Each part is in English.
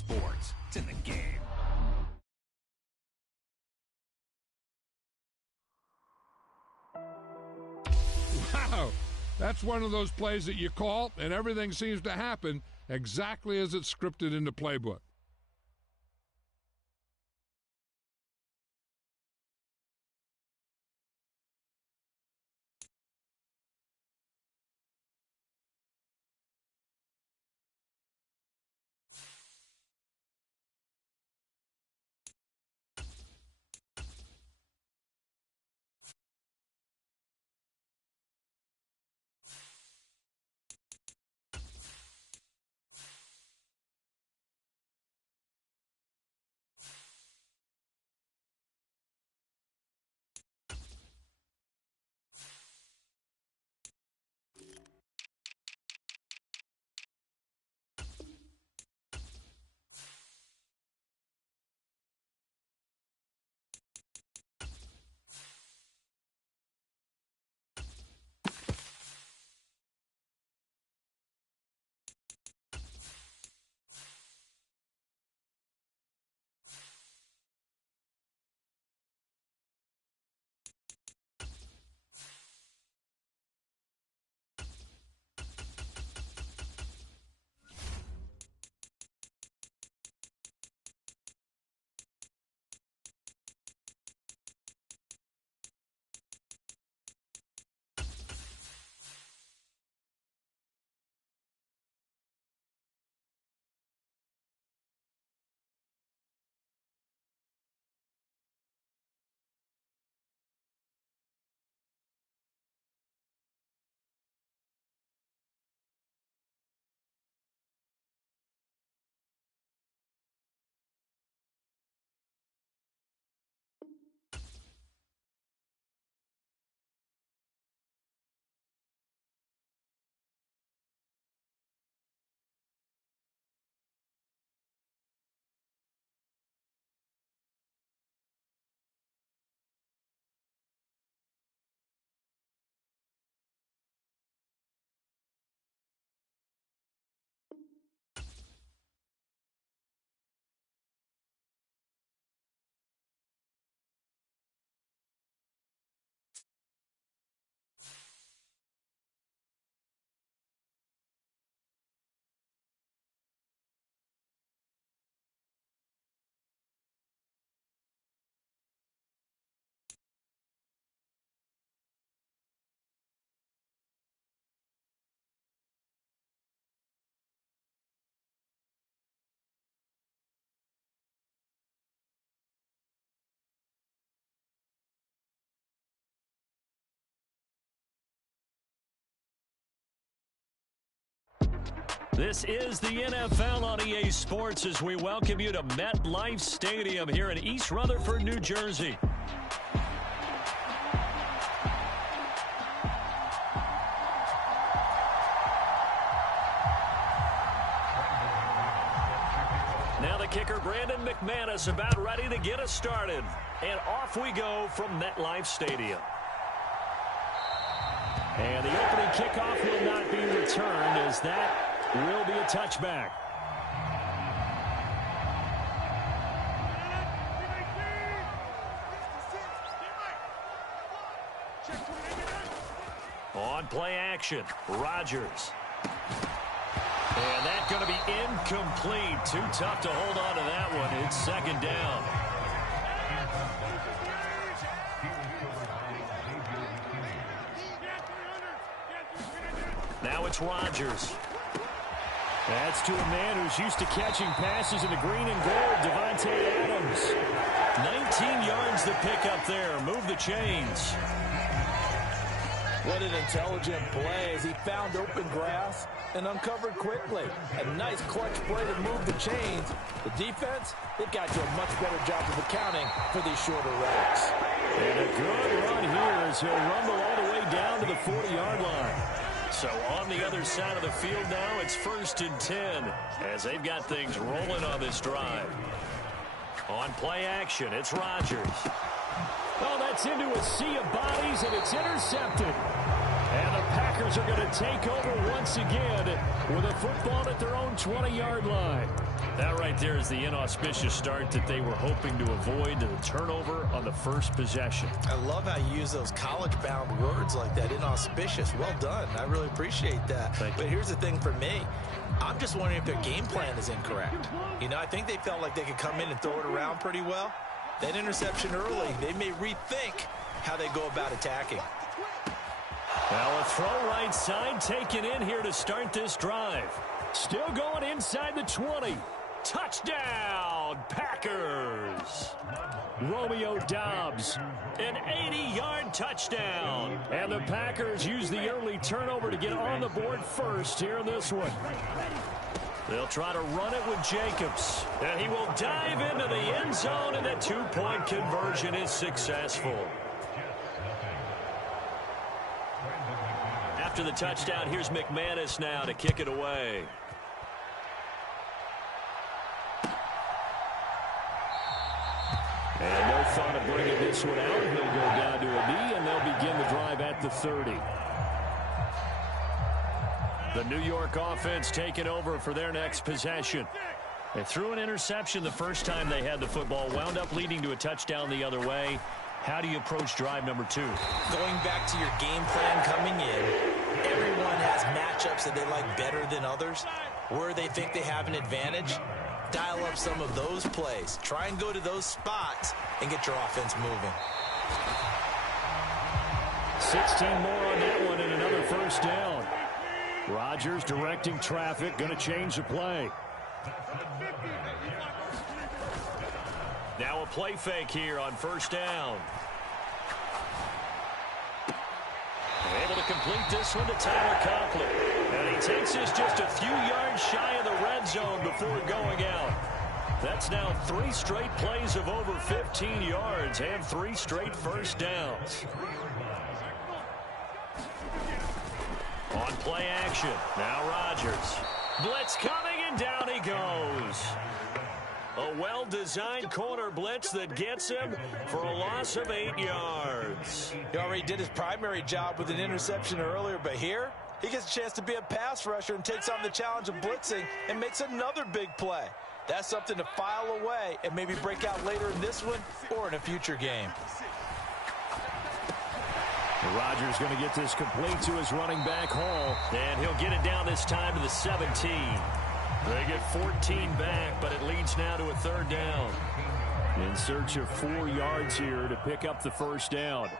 sports. It's in the game. Wow, that's one of those plays that you call, and everything seems to happen exactly as it's scripted in the playbook. This is the NFL on EA Sports as we welcome you to MetLife Stadium here in East Rutherford, New Jersey. Now the kicker, Brandon McManus, about ready to get us started. And off we go from MetLife Stadium. And the opening kickoff will not be returned as that will be a touchback. On play action, Rodgers. And that's going to be incomplete. Too tough to hold on to that one. It's second down. Now it's Rodgers. That's to a man who's used to catching passes in the green and gold, Devontae Adams. 19 yards to pick up there. Move the chains. What an intelligent play as he found open grass and uncovered quickly. A nice clutch play to move the chains. The defense, they've got to do a much better job of accounting for these shorter routes. And a good run here as he'll rumble all the way down to the 40-yard line. So on the other side of the field now, it's 1st and 10 as they've got things rolling on this drive. On play action, it's Rodgers. Oh, that's into a sea of bodies, and it's intercepted. And the Packers Packers are going to take over once again with a football at their own 20-yard line. That right there is the inauspicious start that they were hoping to avoid, the turnover on the first possession. I love how you use those college-bound words like that, inauspicious. Well done. I really appreciate that. But here's the thing for me. I'm just wondering if their game plan is incorrect. You know, I think they felt like they could come in and throw it around pretty well. That interception early, they may rethink how they go about attacking. Now a throw right side taken in here to start this drive. Still going inside the 20. Touchdown, Packers. Romeo Doubs, an 80-yard touchdown. And the Packers use the early turnover to get on the board first here in this one. They'll try to run it with Jacobs. And he will dive into the end zone, and the two-point conversion is successful. After the touchdown, here's McManus now to kick it away. And no thought of bringing this one out. He'll go down to a knee, and they'll begin the drive at the 30. The New York offense taking over for their next possession. They threw an interception the first time they had the football, wound up leading to a touchdown the other way. How do you approach drive number 2? Going back to your game plan coming in, everyone has matchups that they like better than others. Where they think they have an advantage, dial up some of those plays. Try and go to those spots and get your offense moving. 16 more on that one and another first down. Rodgers directing traffic, going to change the play. Now a play fake here on first down. Able to complete this one to Tyler Conklin. And he takes this just a few yards shy of the red zone before going out. That's now 3 straight plays of over 15 yards and 3 straight first downs. On play action, now Rodgers. Blitz coming, and down he goes. A well-designed corner blitz that gets him for a loss of 8 yards. He already did his primary job with an interception earlier, but here he gets a chance to be a pass rusher and takes on the challenge of blitzing and makes another big play. That's something to file away and maybe break out later in this one or in a future game. Rodgers going to get this complete to his running back Hall, and he'll get it down this time to the 17. They get 14 back, but it leads now to a third down. In search of 4 yards here to pick up the first down.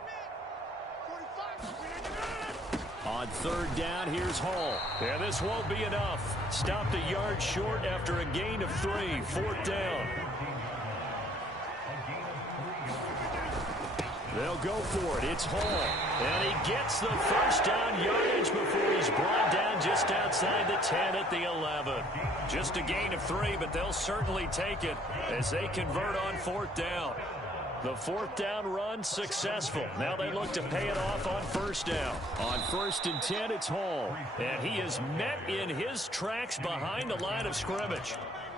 On third down, here's Hall. And this won't be enough. Stopped a yard short after a gain of 3. 4th down. They'll go for it. It's Hall. And he gets the first down yardage before he's brought down just outside the 10 at the 11. Just a gain of 3, but they'll certainly take it as they convert on 4th down. The 4th down run successful. Now they look to pay it off on first down. On 1st and 10, it's Hall. And he is met in his tracks behind the line of scrimmage.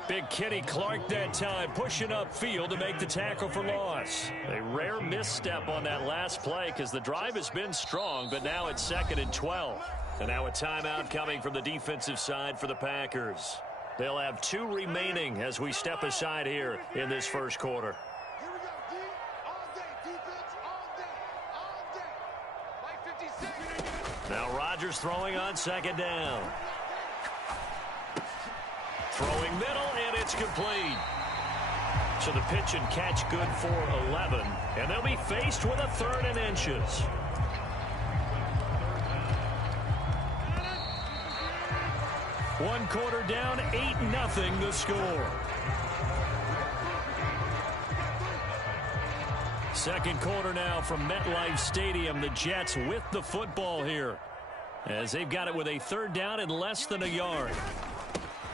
Big Kenny Clark that time pushing upfield to make the tackle for loss. A rare misstep on that last play because the drive has been strong, but now it's 2nd and 12. And now a timeout coming from the defensive side for the Packers. They'll have 2 remaining as we step aside here in this first quarter. Now Rodgers throwing on 2nd down. Throwing middle, and it's complete. So the pitch and catch good for 11. And they'll be faced with a 3rd and inches. One quarter down, 8-0 the score. Second quarter now from MetLife Stadium. The Jets with the football here as they've got it with a 3rd down and less than a yard.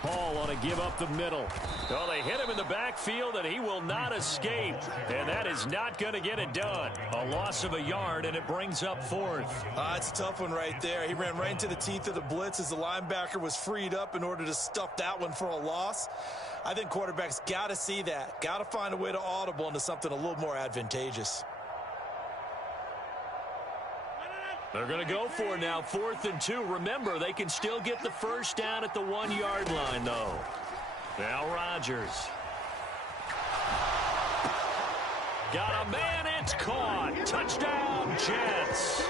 Hall on a give up the middle. Oh, they hit him in the backfield, and he will not escape. And that is not going to get it done. A loss of a yard, and it brings up 4th. It's a tough one right there. He ran right into the teeth of the blitz as the linebacker was freed up in order to stuff that one for a loss. I think quarterbacks got to see that. Got to find a way to audible into something a little more advantageous. They're going to go for it now, 4th and 2. Remember, they can still get the first down at the 1-yard line, though. Now Rodgers. Got a man, it's caught. Touchdown, Jets.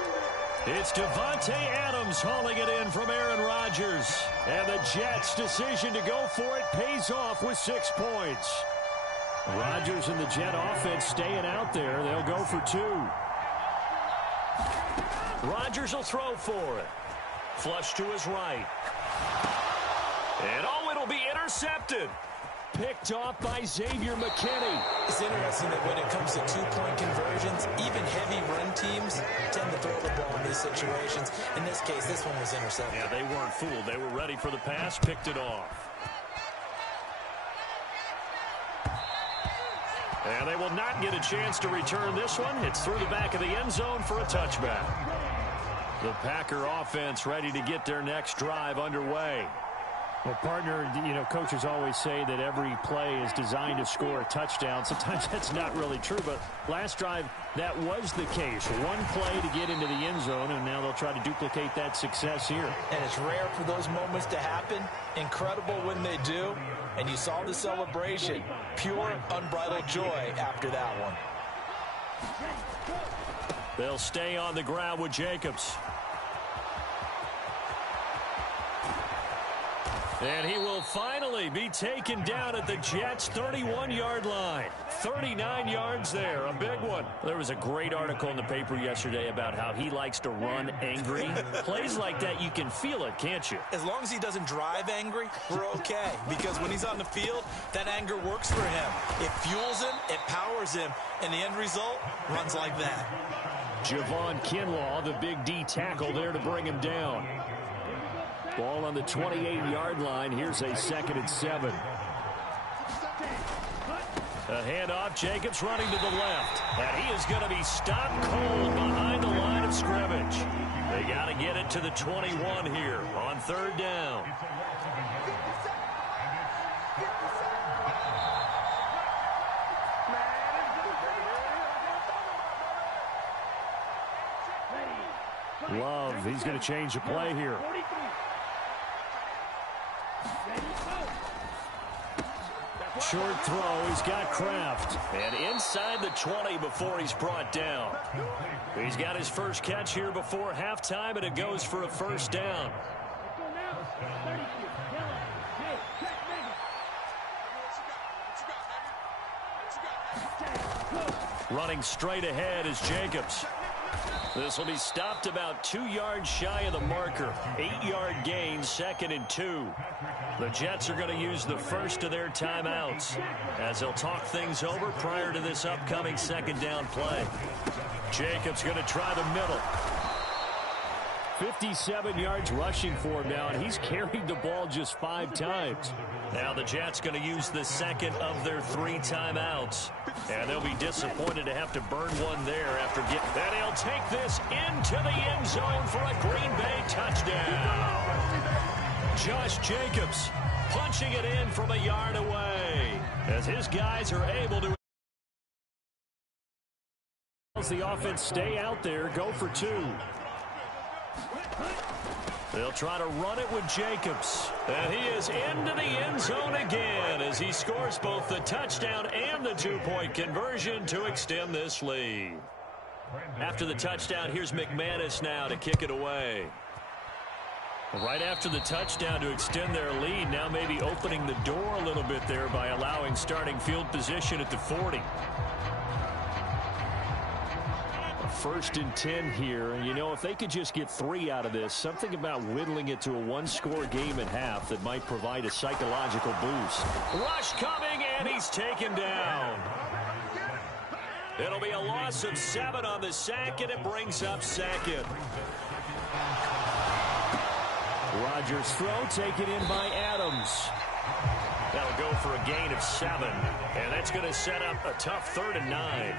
It's Devontae Adams hauling it in from Aaron Rodgers. And the Jets' decision to go for it pays off with 6 points. Rodgers and the Jet offense staying out there. They'll go for 2. Rodgers will throw for it. Flush to his right. And oh, it'll be intercepted. Picked off by Xavier McKinney. It's interesting that when it comes to two-point conversions, even heavy run teams tend to throw the ball in these situations. In this case, this one was intercepted. Yeah, they weren't fooled. They were ready for the pass, picked it off. And they will not get a chance to return this one. It's through the back of the end zone for a touchback. The Packer offense ready to get their next drive underway. Well, partner, you know, coaches always say that every play is designed to score a touchdown. Sometimes that's not really true, but last drive, that was the case. One play to get into the end zone, and now they'll try to duplicate that success here. And it's rare for those moments to happen. Incredible when they do. And you saw the celebration. Pure, unbridled joy after that one. They'll stay on the ground with Jacobs. And he will finally be taken down at the Jets' 31-yard line. 39 yards there, a big one. There was a great article in the paper yesterday about how he likes to run angry. Plays like that, you can feel it, can't you? As long as he doesn't drive angry, we're okay. Because when he's on the field, that anger works for him. It fuels him, it powers him, and the end result runs like that. Javon Kinlaw, the big D tackle there to bring him down. Ball on the 28-yard line. Here's a 2nd and 7. A handoff. Jacobs running to the left. And he is going to be stopped cold behind the line of scrimmage. They got to get it to the 21 here on 3rd down. Love, he's going to change the play here. Short throw, he's got Kraft. And inside the 20 before he's brought down. He's got his first catch here before halftime, and it goes for a 1st down. Running straight ahead is Jacobs. This will be stopped about 2 yards shy of the marker. 8-yard gain, 2nd and 2. The Jets are going to use the first of their timeouts as they'll talk things over prior to this upcoming 2nd down play. Jacobs going to try the middle. 57 yards rushing for him now, and he's carried the ball just 5 times. Now the Jets going to use the 2nd of their 3 timeouts. And they'll be disappointed to have to burn one there after getting that. He'll take this into the end zone for a Green Bay touchdown. Josh Jacobs punching it in from a yard away as his guys are able to. As the offense stay out there, go for 2. They'll try to run it with Jacobs. And he is into the end zone again as he scores both the touchdown and the 2-point conversion to extend this lead. After the touchdown, here's McManus now to kick it away. Right after the touchdown to extend their lead, now maybe opening the door a little bit there by allowing starting field position at the 40. 1st and 10 here, and you know, if they could just get 3 out of this, something about whittling it to a 1-score game at half that might provide a psychological boost. Rush coming, and he's taken down. It'll be a loss of 7 on the sack, and it brings up 2nd. Rodgers' throw taken in by Adams. That'll go for a gain of 7, and that's going to set up a tough 3rd and 9.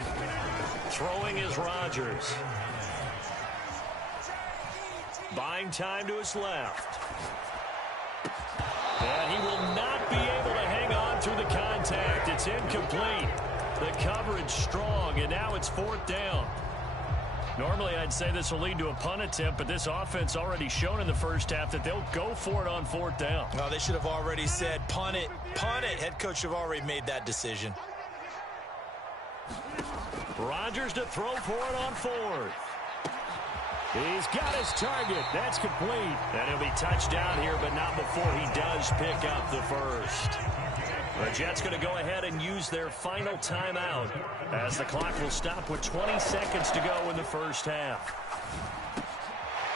Throwing is Rodgers. Buying time to his left. And he will not be able to hang on through the contact. It's incomplete. The coverage strong, and now it's 4th down. Normally, I'd say this will lead to a punt attempt, but this offense already shown in the first half that they'll go for it on 4th down. Well, they should have already said, punt it, punt it. Head coach should have already made that decision. Rodgers to throw for it on 4th. He's got his target. That's complete. And he'll be touched down here, but not before he does pick up the first. The Jets going to go ahead and use their final timeout as the clock will stop with 20 seconds to go in the first half.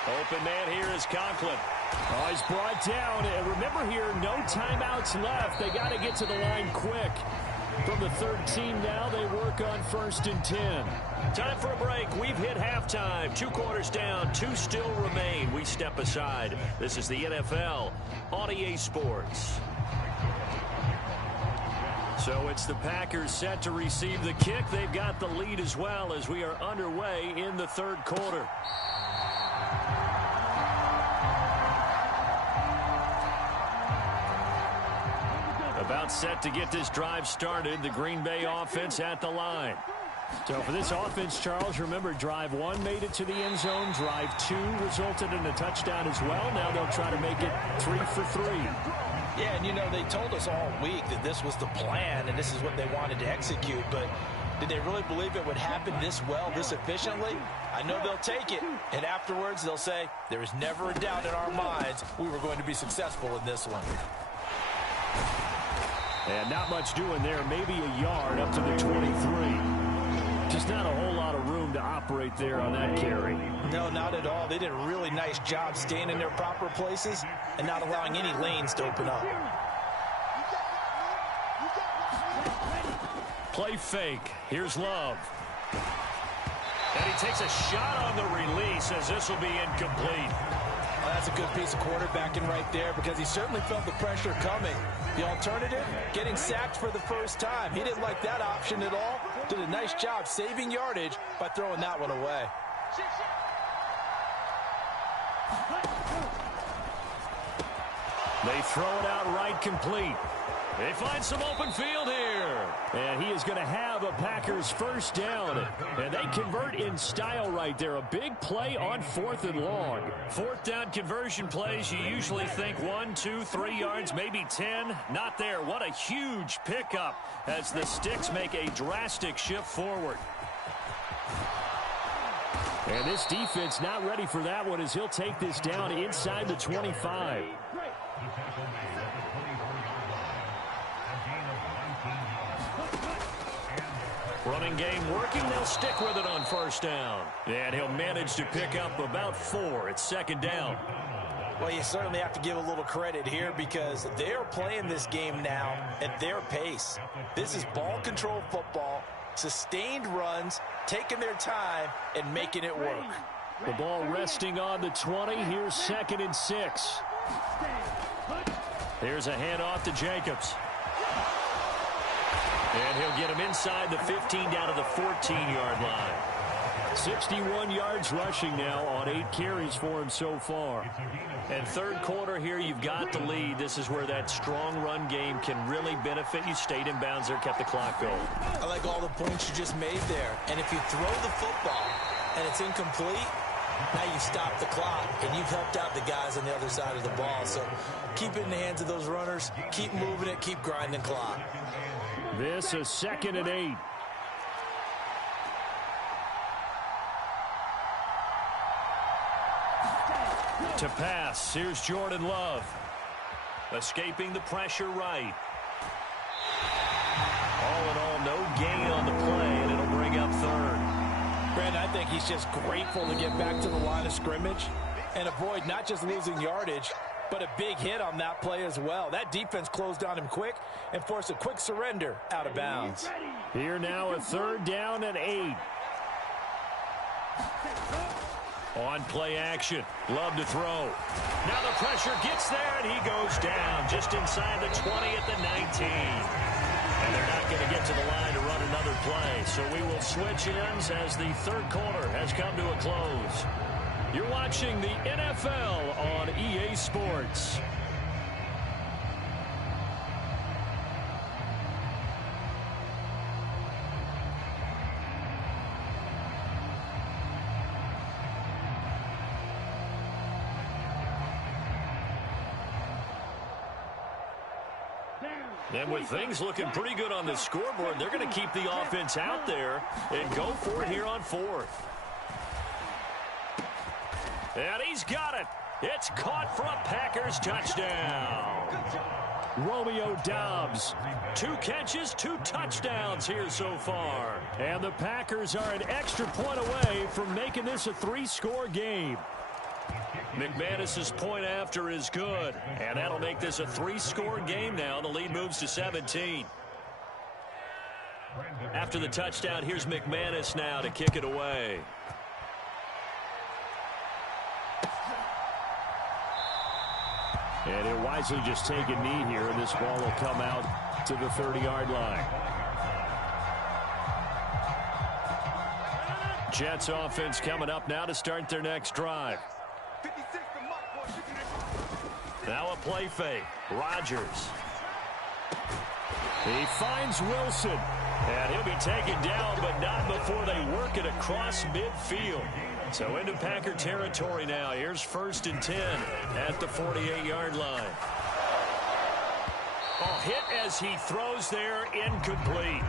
Open man here is Conklin. Oh, he's brought down. And remember here, no timeouts left. They got to get to the line quick. From the 13 now, they work on 1st and 10. Time for a break. We've hit halftime. 2 quarters down. 2 still remain. We step aside. This is the NFL on EA Sports. So it's the Packers set to receive the kick. They've got the lead as well as we are underway in the 3rd quarter. About set to get this drive started. The Green Bay offense at the line. So for this offense, Charles, remember, drive 1 made it to the end zone. Drive 2 resulted in a touchdown as well. Now they'll try to make it 3 for 3. Yeah, and you know, they told us all week that this was the plan and this is what they wanted to execute, but did they really believe it would happen this well, this efficiently? I know they'll take it, and afterwards they'll say, there was never a doubt in our minds we were going to be successful in this one. And not much doing there, maybe a yard up to the 23. Just not a whole lot of room to operate there on that carry. No, not at all. They did a really nice job staying in their proper places and not allowing any lanes to open up. Play fake. Here's Love. And he takes a shot on the release as this will be incomplete. Well, that's a good piece of quarterbacking right there because he certainly felt the pressure coming. The alternative, getting sacked for the first time. He didn't like that option at all. Did a nice job saving yardage by throwing that one away. They throw it out right complete. They find some open field here. And he is going to have a Packers 1st down. And they convert in style right there. A big play on 4th and long. 4th down conversion plays, you usually think 1, 2, 3 yards, maybe 10. Not there. What a huge pickup as the Sticks make a drastic shift forward. And this defense not ready for that one as he'll take this down inside the 25. Running game working. They'll stick with it on 1st down. And he'll manage to pick up about 4. It's 2nd down. Well, you certainly have to give a little credit here because they're playing this game now at their pace. This is ball control football, sustained runs, taking their time, and making it work. The ball resting on the 20. Here's 2nd and 6. Here's a handoff to Jacobs. And he'll get him inside the 15 down to the 14-yard line. 61 yards rushing now on 8 carries for him so far. And 3rd quarter here, you've got the lead. This is where that strong run game can really benefit you. Stayed in bounds there, kept the clock going. I like all the points you just made there. And if you throw the football and it's incomplete, now you stop the clock, and you've helped out the guys on the other side of the ball. So keep it in the hands of those runners. Keep moving it. Keep grinding clock. This is 2nd and 8. To pass, here's Jordan Love. Escaping the pressure right. All in all, no gain on the play, and it'll bring up 3rd. Brandon, I think he's just grateful to get back to the line of scrimmage and avoid not just losing yardage, but a big hit on that play as well. That defense closed on him quick and forced a quick surrender out of bounds. Here now a 3rd down and 8. On play action. Love to throw. Now the pressure gets there, and he goes down just inside the 20 at the 19. And they're not going to get to the line to run another play. So we will switch ends as the 3rd quarter has come to a close. You're watching the NFL on EA Sports. And with things looking pretty good on the scoreboard, they're going to keep the offense out there and go for it here on fourth. And he's got it. It's caught for a Packers touchdown. Romeo Doubs. 2 catches, 2 touchdowns here so far. And the Packers are an extra point away from making this a 3-score game. McManus's point after is good. And that'll make this a 3-score game now. The lead moves to 17. After the touchdown, here's McManus now to kick it away. And he'll wisely just take a knee here, and this ball will come out to the 30-yard line. Jets offense coming up now to start their next drive. Now a play fake. Rodgers. He finds Wilson. And he'll be taken down, but not before they work it across midfield. So into Packer territory now. Here's 1st and 10 at the 48-yard line. Oh, hit as he throws there, incomplete.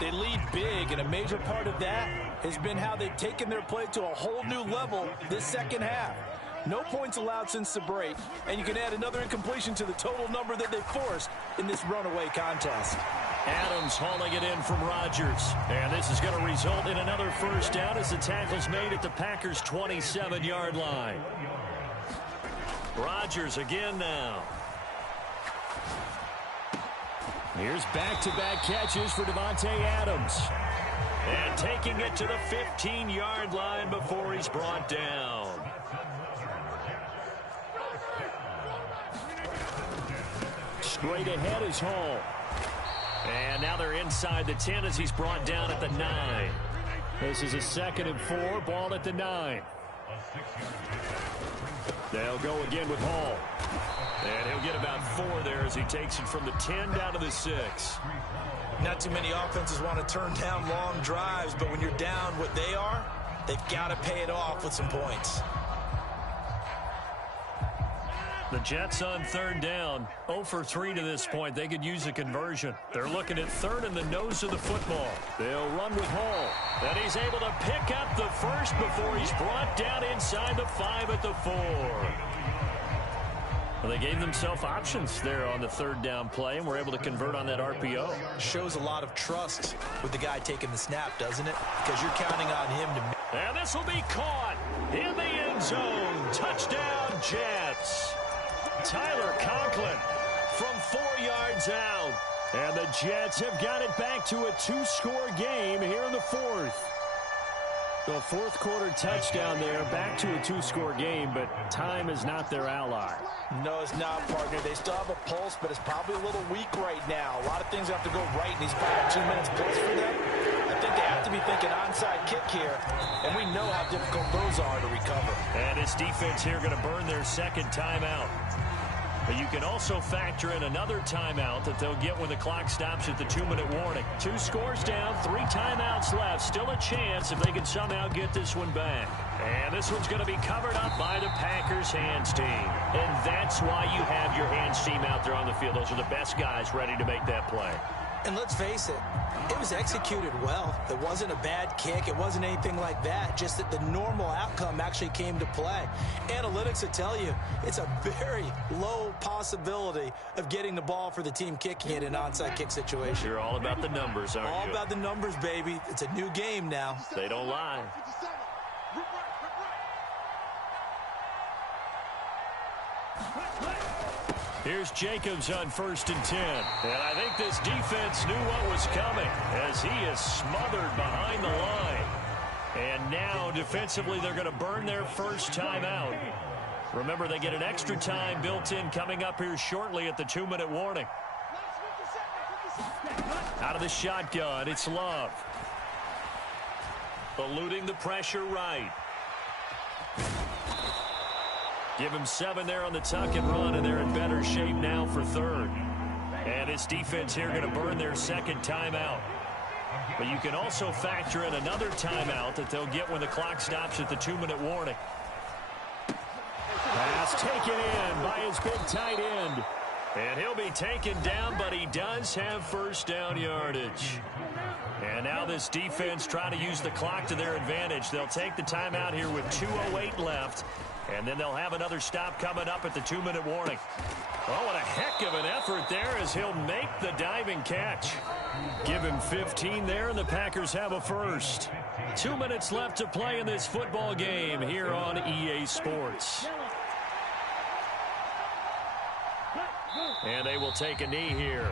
They lead big, and a major part of that has been how they've taken their play to a whole new level this second half. No points allowed since the break, and you can add another incompletion to the total number that they forced in this runaway contest. Adams hauling it in from Rodgers. And this is going to result in another first down as the tackle's made at the Packers' 27-yard line. Rodgers again now. Here's back-to-back catches for Davante Adams. And taking it to the 15-yard line before he's brought down. Straight ahead is Hall. And now they're inside the 10 as he's brought down at the 9. This is a 2nd and 4, ball at the 9. They'll go again with Hall. And he'll get about 4 there as he takes it from the 10 down to the 6. Not too many offenses want to turn down long drives, but when you're down what they are, they've got to pay it off with some points. The Jets on 3rd down, 0 for 3 to this point. They could use a conversion. They're looking at 3rd and the nose of the football. They'll run with Hall. And he's able to pick up the first before he's brought down inside the 5 at the 4. Well, they gave themselves options there on the 3rd down play and were able to convert on that RPO. Shows a lot of trust with the guy taking the snap, doesn't it? Because you're counting on him to... And this will be caught in the end zone. Touchdown, Jets. Tyler Conklin from 4 yards out. And the Jets have got it back to a 2-score game here in the 4th. The 4th quarter touchdown there, back to a 2-score game, but time is not their ally. No, it's not, partner. They still have a pulse, but it's probably a little weak right now. A lot of things have to go right in these final 2 minutes plus for them. I think they have to be thinking onside kick here, and we know how difficult those are to recover. And this defense here going to burn their 2nd timeout. But you can also factor in another timeout that they'll get when the clock stops at the 2-minute warning. 2 scores down, 3 timeouts left. Still a chance if they can somehow get this one back. And this one's going to be covered up by the Packers hands team. And that's why you have your hands team out there on the field. Those are the best guys ready to make that play. And let's face it, it was executed well. It wasn't a bad kick. It wasn't anything like that. Just that the normal outcome actually came to play. Analytics will tell you it's a very low possibility of getting the ball for the team kicking it in an onside kick situation. You're all about the numbers, aren't you? All about the numbers, baby. It's a new game now. They don't lie. Here's Jacobs on 1st and 10. And I think this defense knew what was coming as he is smothered behind the line. And now defensively they're going to burn their first timeout. Remember, they get an extra time built in coming up here shortly at the 2-minute warning. Out of the shotgun, it's Love. Eluding the pressure right. Give him 7 there on the tuck and run, and they're in better shape now for 3rd. And this defense here going to burn their 2nd timeout. But you can also factor in another timeout that they'll get when the clock stops at the 2-minute warning. Pass taken in by his big tight end. And he'll be taken down, but he does have first down yardage. And now this defense trying to use the clock to their advantage. They'll take the timeout here with 2:08 left, and then they'll have another stop coming up at the 2-minute warning. Oh, what a heck of an effort there as he'll make the diving catch. Give him 15 there, and the Packers have a first. 2 minutes left to play in this football game here on EA Sports. And they will take a knee here.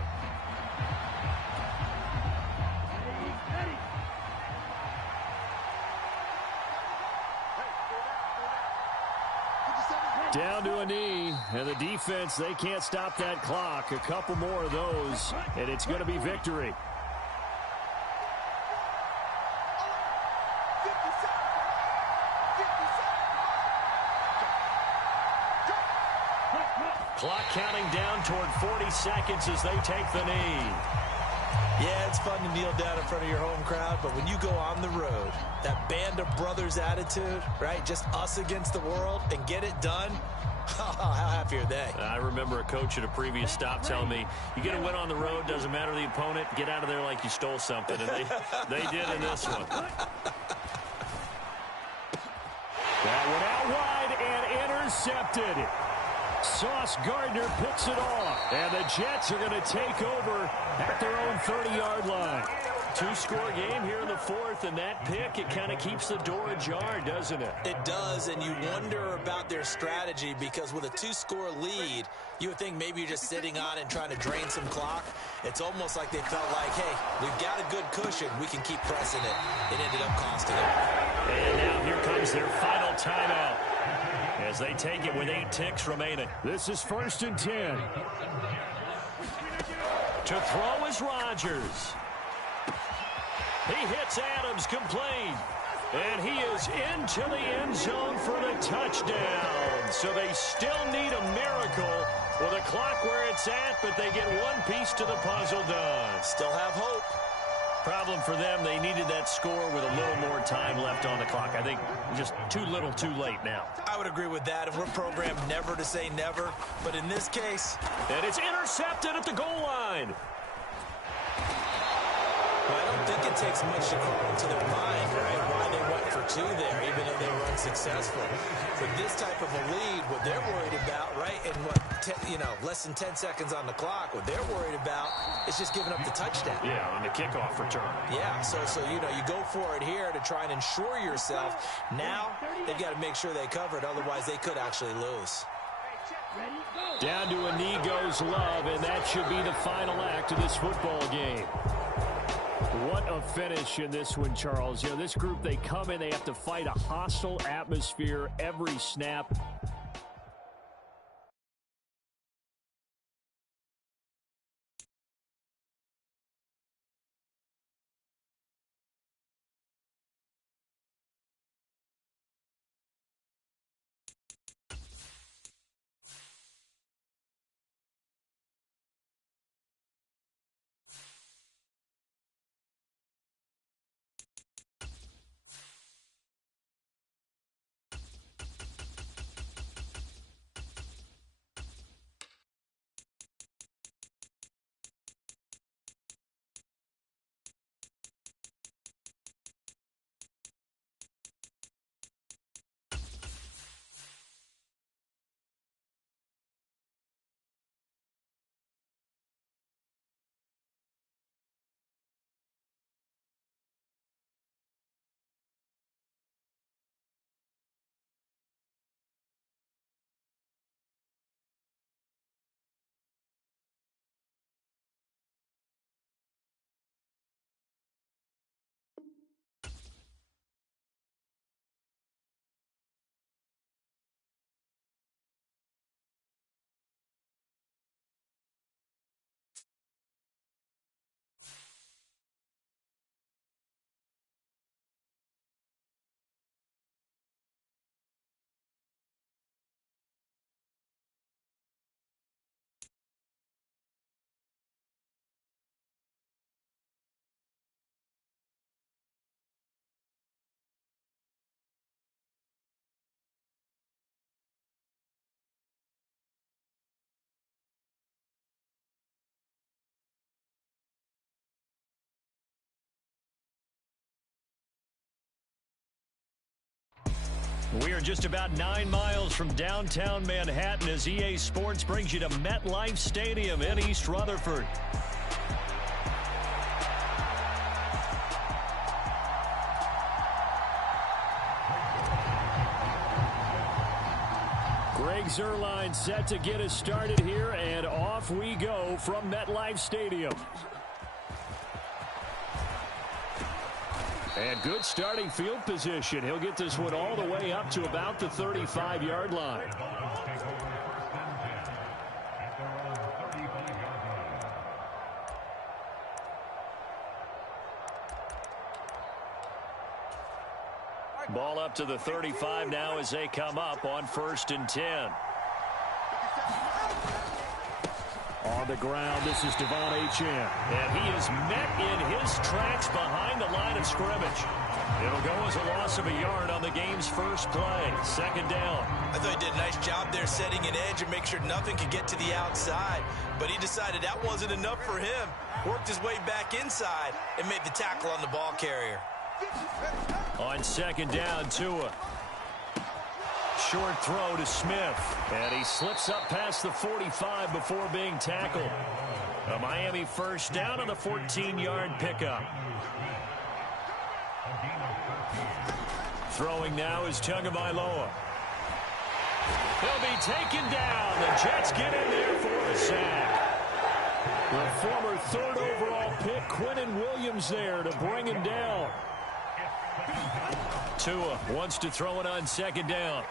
Down to a knee, and the defense, they can't stop that clock. A couple more of those, and it's going to be victory. Clock counting down toward 40 seconds as they take the knee. Yeah, it's fun to kneel down in front of your home crowd, but when you go on the road, that band of brothers attitude, right, just us against the world, and get it done, how happy are they? I remember a coach at a previous stop telling me, you get a win on the road, doesn't matter the opponent, get out of there like you stole something, and they did in this one. That one out wide and intercepted. Sauce Gardner picks it off, and the Jets are going to take over at their own 30-yard line. Two-score game here in the fourth, and that pick, it kind of keeps the door ajar, doesn't it? It does, and you wonder about their strategy because with a two-score lead, you would think maybe you're just sitting on and trying to drain some clock. It's almost like they felt like, hey, we've got a good cushion. We can keep pressing it. It ended up costing them. And now here comes their final timeout as they take it with 8 ticks remaining. This is 1st and 10. To throw is Rodgers. He hits Adams complete. And he is into the end zone for the touchdown. So they still need a miracle with a clock where it's at, but they get one piece to the puzzle done. Still have hope. Problem for them, they needed that score with a little more time left on the clock. I think just too little too late now. I would agree with that, and we're programmed never to say never. But in this case... And it's intercepted at the goal line. Well, I don't think it takes much to crawl into their mind, right, why they went for 2 there, even though they were unsuccessful. With this type of a lead, what they're worried about, right, and less than 10 seconds on the clock, what they're worried about is just giving up the touchdown. Yeah, on the kickoff return. Yeah, so you go for it here to try and ensure yourself. Now, they've got to make sure they cover it, otherwise they could actually lose. Down to a knee goes Love, and that should be the final act of this football game. What a finish in this one, Charles. You know, this group, they come in, they have to fight a hostile atmosphere every snap. We are just about 9 miles from downtown Manhattan as EA Sports brings you to MetLife Stadium in East Rutherford. Greg Zuerlein set to get us started here, and off we go from MetLife Stadium. And good starting field position. He'll get this one all the way up to about the 35-yard line. Ball up to the 35 now as they come up on 1st and 10. On the ground, this is Devon Achane. And he is met in his tracks behind the line of scrimmage. It'll go as a loss of a yard on the game's first play. 2nd down. I thought he did a nice job there setting an edge and make sure nothing could get to the outside. But he decided that wasn't enough for him. Worked his way back inside and made the tackle on the ball carrier. On 2nd down, Tua. Short throw to Smith. And he slips up past the 45 before being tackled. A Miami 1st down on the 14-yard pickup. Throwing now is Tagovailoa. He'll be taken down. The Jets get in there for the sack. The former 3rd overall pick, Quinnen Williams, there to bring him down. Tua wants to throw it on 2nd down.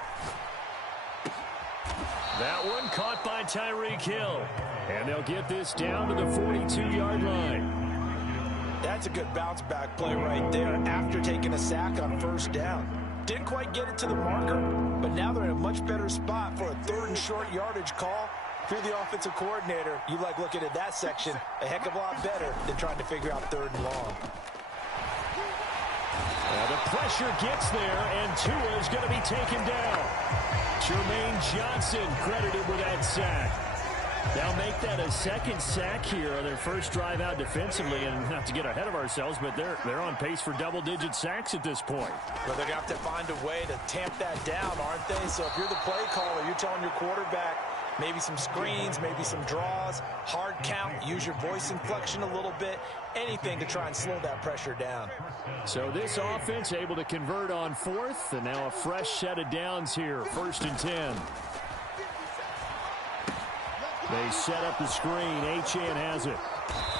That one caught by Tyreek Hill. And they'll get this down to the 42-yard line. That's a good bounce-back play right there after taking a sack on 1st down. Didn't quite get it to the marker, but now they're in a much better spot for a 3rd and short yardage call. If you're the offensive coordinator, you like looking at that section a heck of a lot better than trying to figure out 3rd and long. The pressure gets there, and Tua is going to be taken down. Jermaine Johnson credited with that sack. They'll make that a 2nd sack here on their first drive out defensively, and not to get ahead of ourselves, but they're on pace for double-digit sacks at this point. But they're going to have to find a way to tamp that down, aren't they? So if you're the play caller, you're telling your quarterback, maybe some screens, maybe some draws, hard count, use your voice inflection a little bit, anything to try and slow that pressure down. So this offense able to convert on 4th, and now a fresh set of downs here, 1st and 10. They set up the screen. Achane has it.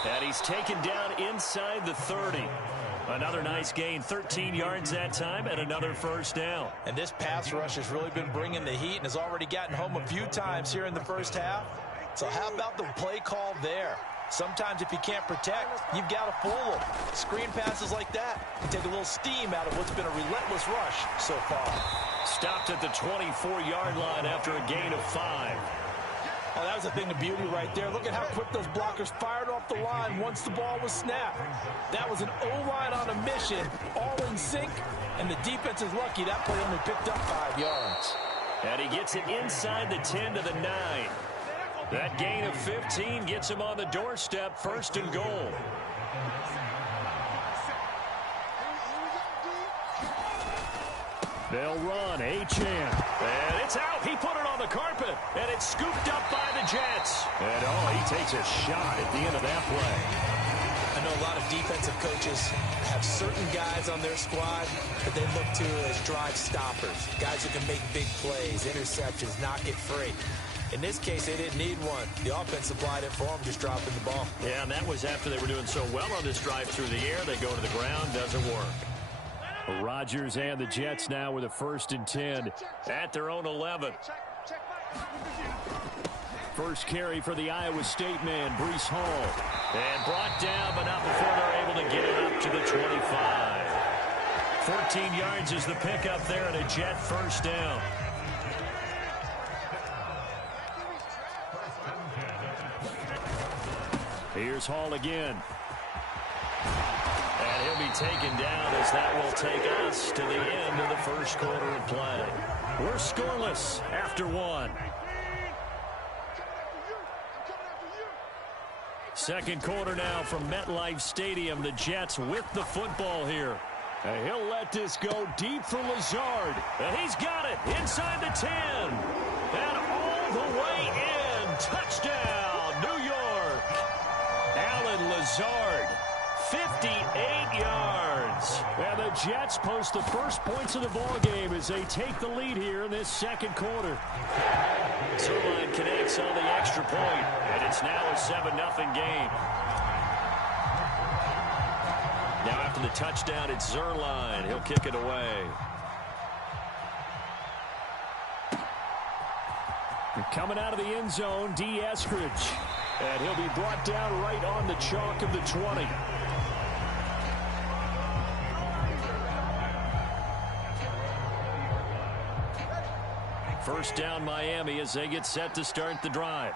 And he's taken down inside the 30. Another nice gain, 13 yards that time, and another 1st down. And this pass rush has really been bringing the heat and has already gotten home a few times here in the 1st half. So how about the play call there? Sometimes if you can't protect, you've got to fool them. Screen passes like that can take a little steam out of what's been a relentless rush so far. Stopped at the 24-yard line after a gain of 5. Oh, that was a thing of beauty right there. Look at how quick those blockers fired off the line once the ball was snapped. That was an O-line on a mission, all in sync, and the defense is lucky that play only picked up 5 yards. And he gets it inside the 10 to the 9. That gain of 15 gets him on the doorstep, 1st and goal. They'll run. Achane. And it's out. He put it on the carpet. And it's scooped up by the Jets. And, he takes a shot at the end of that play. I know a lot of defensive coaches have certain guys on their squad that they look to as drive stoppers. Guys who can make big plays, interceptions, knock it free. In this case, they didn't need one. The offense supplied it for them, just dropping the ball. Yeah, and that was after they were doing so well on this drive through the air. They go to the ground. Doesn't work. Rodgers and the Jets now with a 1st and 10 at their own 11. First carry for the Iowa State man, Breece Hall. And brought down, but not before they're able to get it up to the 25. 14 yards is the pickup there and a Jet 1st down. Here's Hall again. And he'll be taken down as that will take us to the end of the 1st quarter of play. We're scoreless after 1. 2nd quarter now from MetLife Stadium. The Jets with the football here. He'll let this go deep for Lazard. He's got it inside the 10. And all the way in. Touchdown, New York. Alan Lazard, 58 yards. And the Jets post the first points of the ball game as they take the lead here in this second quarter. Zerline connects on the extra point, and it's now a 7-0 game. Now after the touchdown, it's Zerline. He'll kick it away. And coming out of the end zone, D. Eskridge. And he'll be brought down right on the chalk of the 20. First down Miami as they get set to start the drive.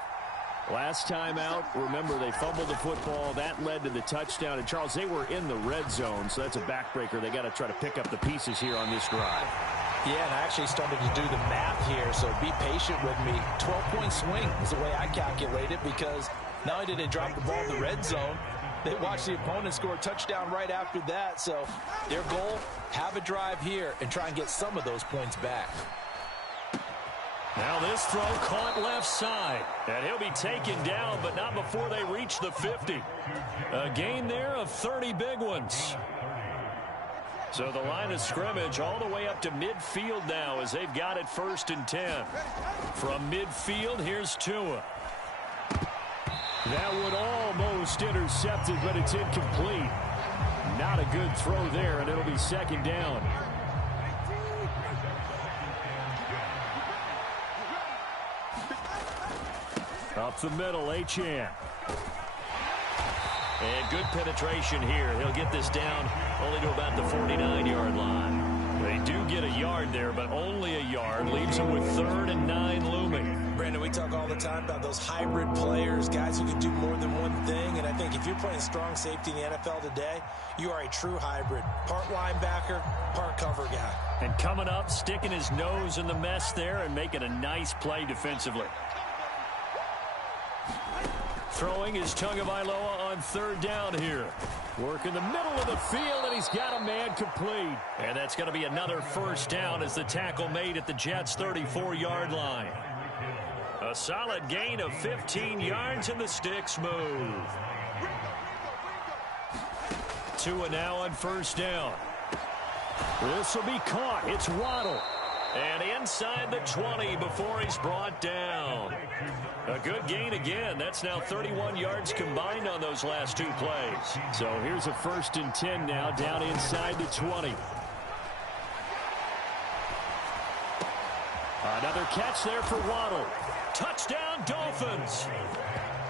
Last time out, remember, they fumbled the football. That led to the touchdown. And, Charles, they were in the red zone, so that's a backbreaker. They got to try to pick up the pieces here on this drive. Yeah, and I actually started to do the math here, so be patient with me. 12-point swing is the way I calculate it, because not only did they drop the ball in the red zone, they watched the opponent score a touchdown right after that. So their goal, have a drive here and try and get some of those points back. Now this throw caught left side. And he'll be taken down, but not before they reach the 50. A gain there of 30 big ones. So the line of scrimmage all the way up to midfield now as they've got it 1st and 10. From midfield, here's Tua. That would almost intercept it, but it's incomplete. Not a good throw there, and it'll be 2nd down. Up the middle, Achane. And good penetration here. He'll get this down only to about the 49-yard line. They do get a yard there, but only a yard. Leaves them with 3rd and 9 looming. Brandon, we talk all the time about those hybrid players, guys who can do more than one thing. And I think if you're playing strong safety in the NFL today, you are a true hybrid. Part linebacker, part cover guy. And coming up, sticking his nose in the mess there and making a nice play defensively. Throwing is Tagovailoa on 3rd down here. Work in the middle of the field, and he's got a man complete. And that's going to be another 1st down as the tackle made at the Jets' 34-yard line. A solid gain of 15 yards, and the sticks move. Tua now on 1st down. This will be caught. It's Waddle. And inside the 20 before he's brought down. A good gain again. That's now 31 yards combined on those last 2 plays. So here's a 1st and 10 now down inside the 20. Another catch there for Waddle. Touchdown, Dolphins.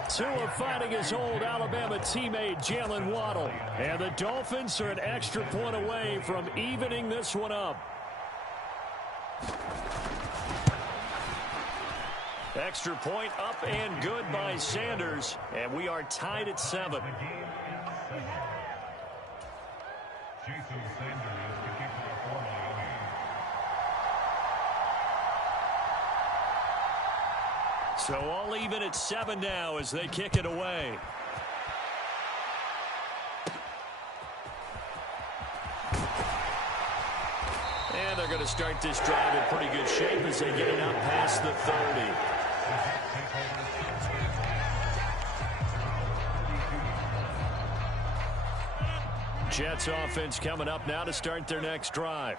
Tua finding his old Alabama teammate Jalen Waddle. And the Dolphins are an extra point away from evening this one up. Extra point up and good by Sanders. And we are tied at 7. So all even at 7 now as they kick it away. And they're going to start this drive in pretty good shape as they get it out past the 30. Jets offense coming up now to start their next drive.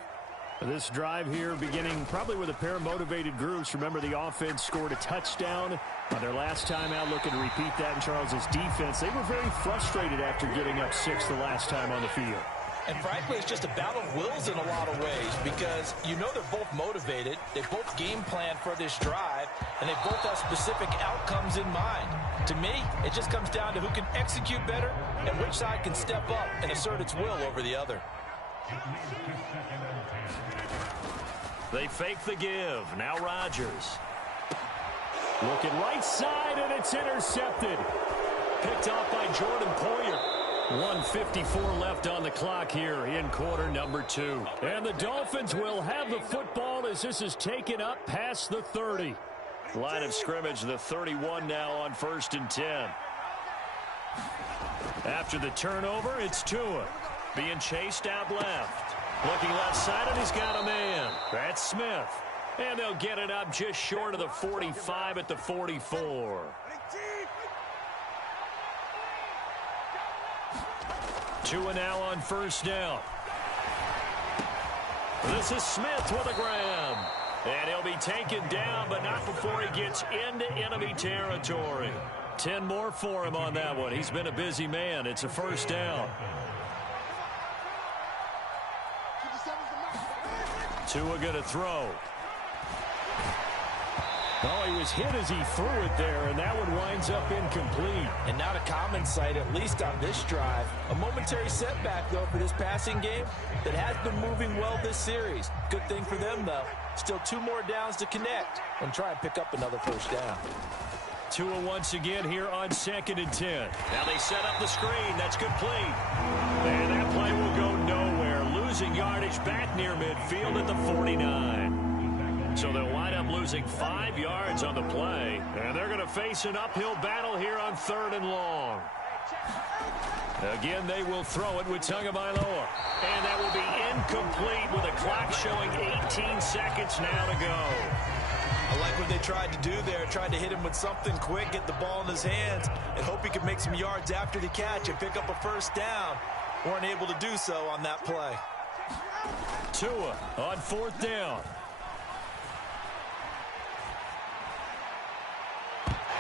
This drive here beginning probably with a pair of motivated groups. Remember, the offense scored a touchdown on their last time out, looking to repeat that in Charles's defense. They were very frustrated after getting up 6 the last time on the field. And frankly, it's just a battle of wills in a lot of ways, because you know they're both motivated, they both game plan for this drive, and they both have specific outcomes in mind. To me, it just comes down to who can execute better and which side can step up and assert its will over the other. They fake the give. Now Rodgers. Looking right side, and it's intercepted. Picked off by Jordan Poyer. 1:54 left on the clock here in quarter number 2. And the Dolphins will have the football as this is taken up past the 30. Line of scrimmage, the 31 now on 1st and 10. After the turnover, it's Tua. Being chased out left. Looking left side, and he's got a man. That's Smith. And they'll get it up just short of the 45 at the 44. Tua now on first down. This is Smith with a grab. And he'll be taken down, but not before he gets into enemy territory. 10 more for him on that one. He's been a busy man. It's a first down. Tua going to throw. Oh, he was hit as he threw it there, and that one winds up incomplete. And not a common sight, at least on this drive. A momentary setback, though, for this passing game that has been moving well this series. Good thing for them, though. Still 2 more downs to connect and try and pick up another first down. Tua once again here on 2nd and 10. Now they set up the screen. That's complete. And that play will go nowhere. Losing yardage back near midfield at the 49. So they'll wind up losing 5 yards on the play. And they're going to face an uphill battle here on 3rd and long. Again, they will throw it with Tagovailoa. And that will be incomplete with a clock showing 18 seconds now to go. I like what they tried to do there. Tried to hit him with something quick, get the ball in his hands, and hope he could make some yards after the catch and pick up a first down. Weren't able to do so on that play. Tua on 4th down.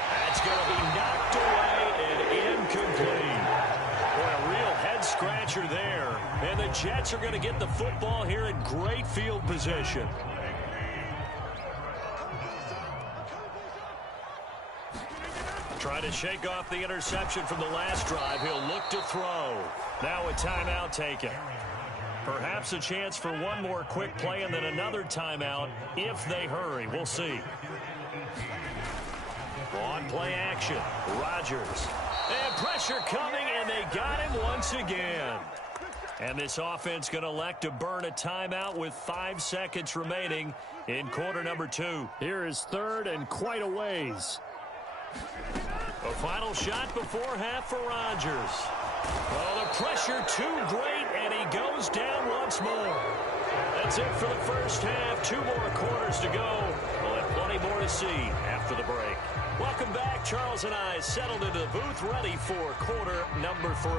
That's going to be knocked away and incomplete. Boy, a real head-scratcher there. And the Jets are going to get the football here in great field position. Trying to shake off the interception from the last drive. He'll look to throw. Now a timeout taken. Perhaps a chance for one more quick play and then another timeout if they hurry. We'll see. On play action. Rodgers. And pressure coming, and they got him once again. And this offense going to elect to burn a timeout with 5 seconds remaining in quarter number 2. Here is 3rd and quite a ways. A final shot before half for Rodgers. Oh, the pressure too great, and he goes down once more. That's it for the first half. 2 more quarters to go. We'll have plenty more to see after the break. Welcome back. Charles and I settled into the booth, ready for quarter number 3.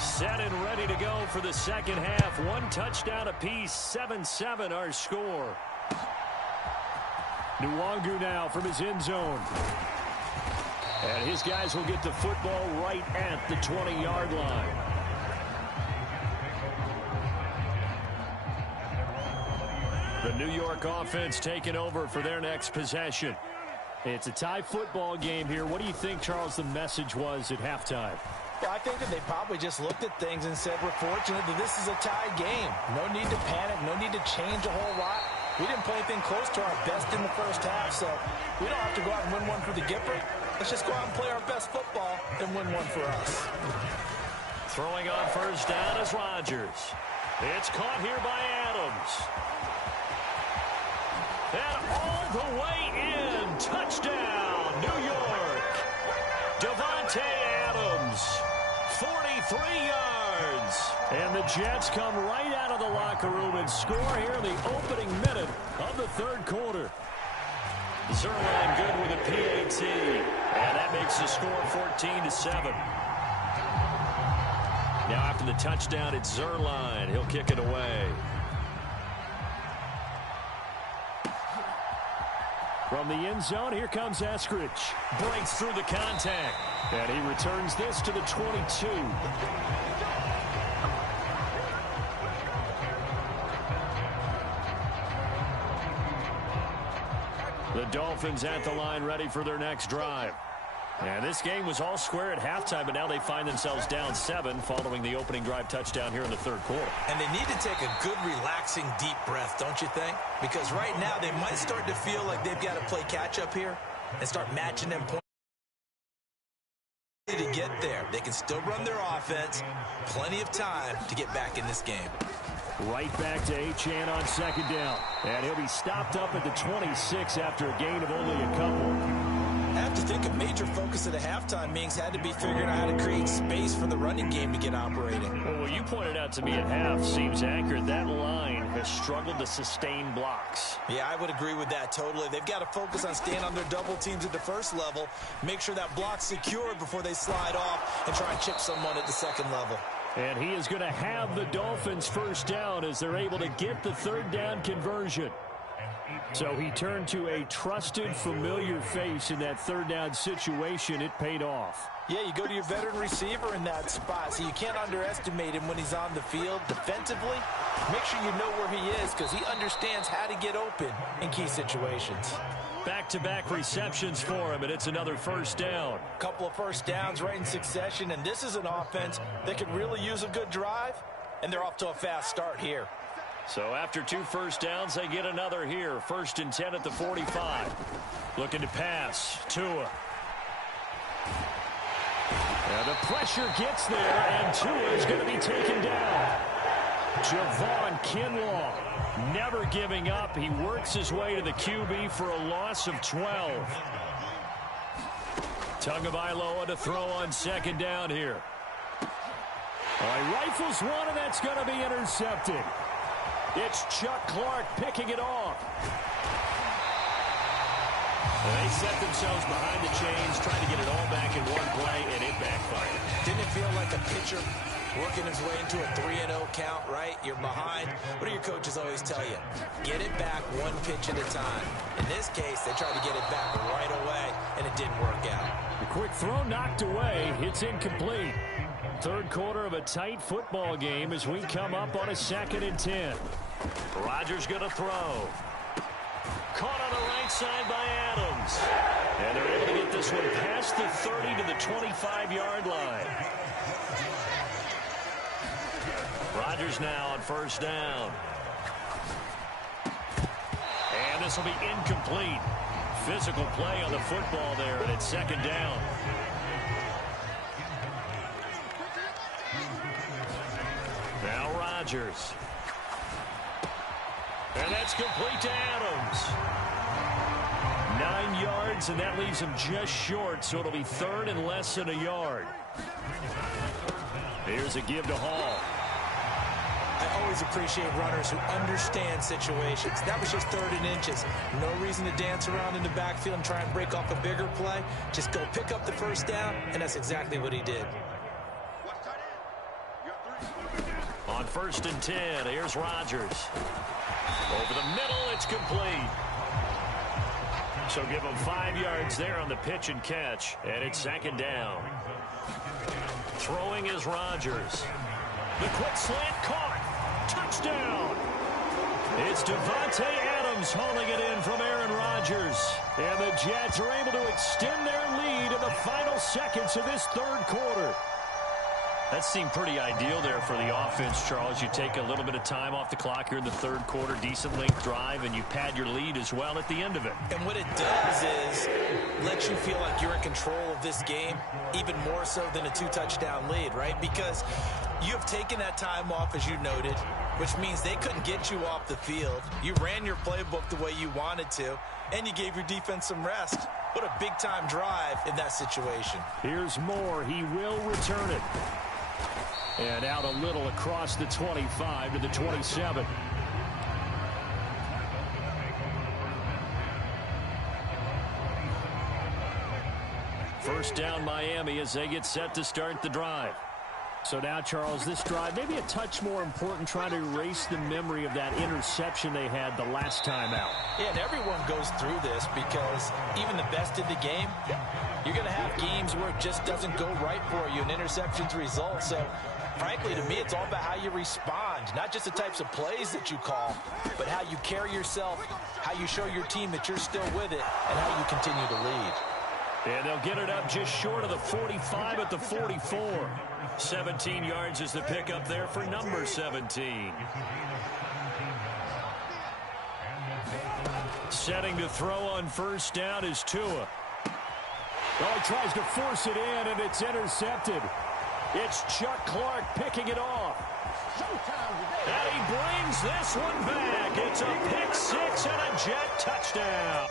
Set and ready to go for the second half. 1 touchdown apiece, 7-7 our score. Nwangu now from his end zone. And his guys will get the football right at the 20-yard line. The New York offense taking over for their next possession. It's a tie football game here. What do you think, Charles, the message was at halftime? Well, I think that they probably just looked at things and said, we're fortunate that this is a tie game. No need to panic, no need to change a whole lot. We didn't play anything close to our best in the first half, so we don't have to go out and win one for the Gipper. Let's just go out and play our best football and win one for us. Throwing on first down is Rodgers. It's caught here by Adams. And all the way in. Touchdown, New York. Devontae Adams. 43 yards. And the Jets come right out of the locker room and score here in the opening minute of the 3rd quarter. Zerline good with a PAT. And that makes the score 14-7. Now after the touchdown, it's Zerline. He'll kick it away. From the end zone, here comes Eskridge. Breaks through the contact. And he returns this to the 22. The Dolphins at the line ready for their next drive. And this game was all square at halftime, but now they find themselves down 7 following the opening drive touchdown here in the 3rd quarter. And they need to take a good, relaxing, deep breath, don't you think? Because right now they might start to feel like they've got to play catch-up here and start matching them points to get there. They can still run their offense. Plenty of time to get back in this game. Right back to Achane on second down. And he'll be stopped up at the 26 after a gain of only a couple. I have to think a major focus of the halftime meetings had to be figuring out how to create space for the running game to get operating. Well, what you pointed out to me at half seems accurate. That line has struggled to sustain blocks. Yeah, I would agree with that totally. They've got to focus on staying on their double teams at the first level, make sure that block's secured before they slide off and try and chip someone at the second level. And he is going to have the Dolphins first down as they're able to get the third down conversion. So he turned to a trusted, familiar face in that third down situation. It paid off. Yeah, you go to your veteran receiver in that spot, so you can't underestimate him when he's on the field defensively. Make sure you know where he is because he understands how to get open in key situations. Back-to-back receptions for him, and it's another first down. Couple of first downs right in succession, and this is an offense that could really use a good drive, and they're off to a fast start here. So after 2 first downs, they get another here. 1st and 10 at the 45. Looking to pass. Tua. And the pressure gets there, and Tua is going to be taken down. Javon Kinlaw never giving up. He works his way to the QB for a loss of 12. Tagovailoa to throw on second down here. All right, rifles one, and that's going to be intercepted. It's Chuck Clark picking it off. They set themselves behind the chains, trying to get it all back in one play, and it backfired. Didn't it feel like a pitcher working his way into a 3-0 count, right? You're behind. What do your coaches always tell you? Get it back one pitch at a time. In this case, they tried to get it back right away, and it didn't work out. The quick throw knocked away. It's incomplete. Third quarter of a tight football game as we come up on a 2nd and 10. Rodgers going to throw. Caught on the right side by Adams. And they're able to get this one past the 30 to the 25-yard line. Rodgers now on first down. And this will be incomplete. Physical play on the football there, and it's 2nd down. Now Rodgers. And that's complete to Adams. 9 yards, and that leaves him just short, so it'll be 3rd and less than a yard. Here's a give to Hall. I always appreciate runners who understand situations. That was just 3rd and inches. No reason to dance around in the backfield and try and break off a bigger play. Just go pick up the first down, and that's exactly what he did. On 1st and 10, here's Rodgers. Over the middle, it's complete. So give him 5 yards there on the pitch and catch, and it's 2nd down. Throwing is Rodgers. The quick slant caught. Touchdown. It's Devontae Adams hauling it in from Aaron Rodgers. And the Jets are able to extend their lead in the final seconds of this 3rd quarter. That seemed pretty ideal there for the offense, Charles. You take a little bit of time off the clock here in the 3rd quarter, decent length drive, and you pad your lead as well at the end of it. And what it does is let you feel like you're in control of this game, even more so than a 2-touchdown lead, right? Because you have taken that time off, as you noted, which means they couldn't get you off the field. You ran your playbook the way you wanted to, and you gave your defense some rest. What a big-time drive in that situation. Here's Moore. He will return it. And out a little across the 25 to the 27. First down Miami as they get set to start the drive. So now, Charles, this drive maybe a touch more important, trying to erase the memory of that interception they had the last time out. Yeah, and everyone goes through this because even the best in the game, you're going to have games where it just doesn't go right for you, and interceptions result. So, frankly, to me, it's all about how you respond, not just the types of plays that you call, but how you carry yourself, how you show your team that you're still with it, and how you continue to lead. And they'll get it up just short of the 45 at the 44. 17 yards is the pickup there for number 17. Setting to throw on first down is Tua. Oh, he tries to force it in, and it's intercepted. It's Chuck Clark picking it off. And he brings this one back. It's a pick six and a Jet touchdown.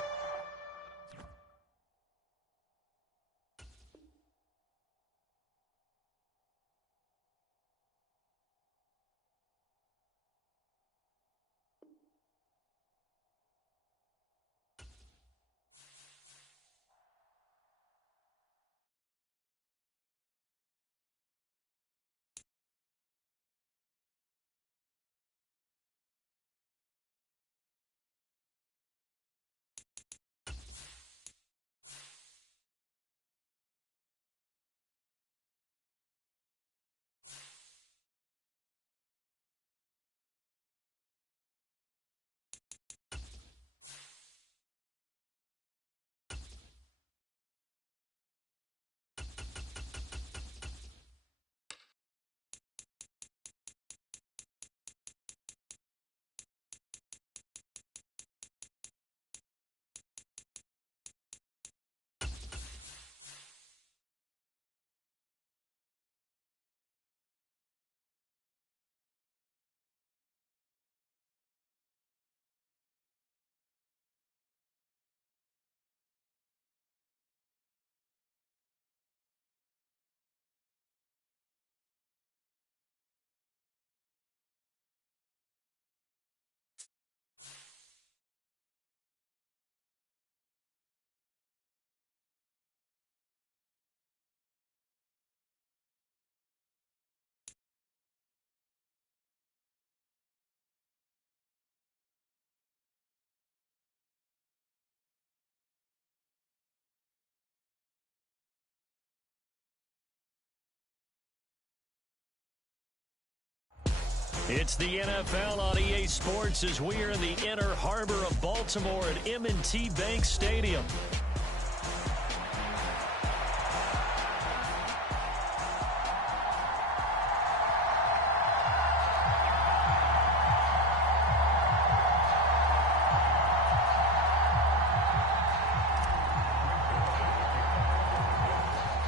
It's the NFL on EA Sports as we are in the inner harbor of Baltimore at M&T Bank Stadium.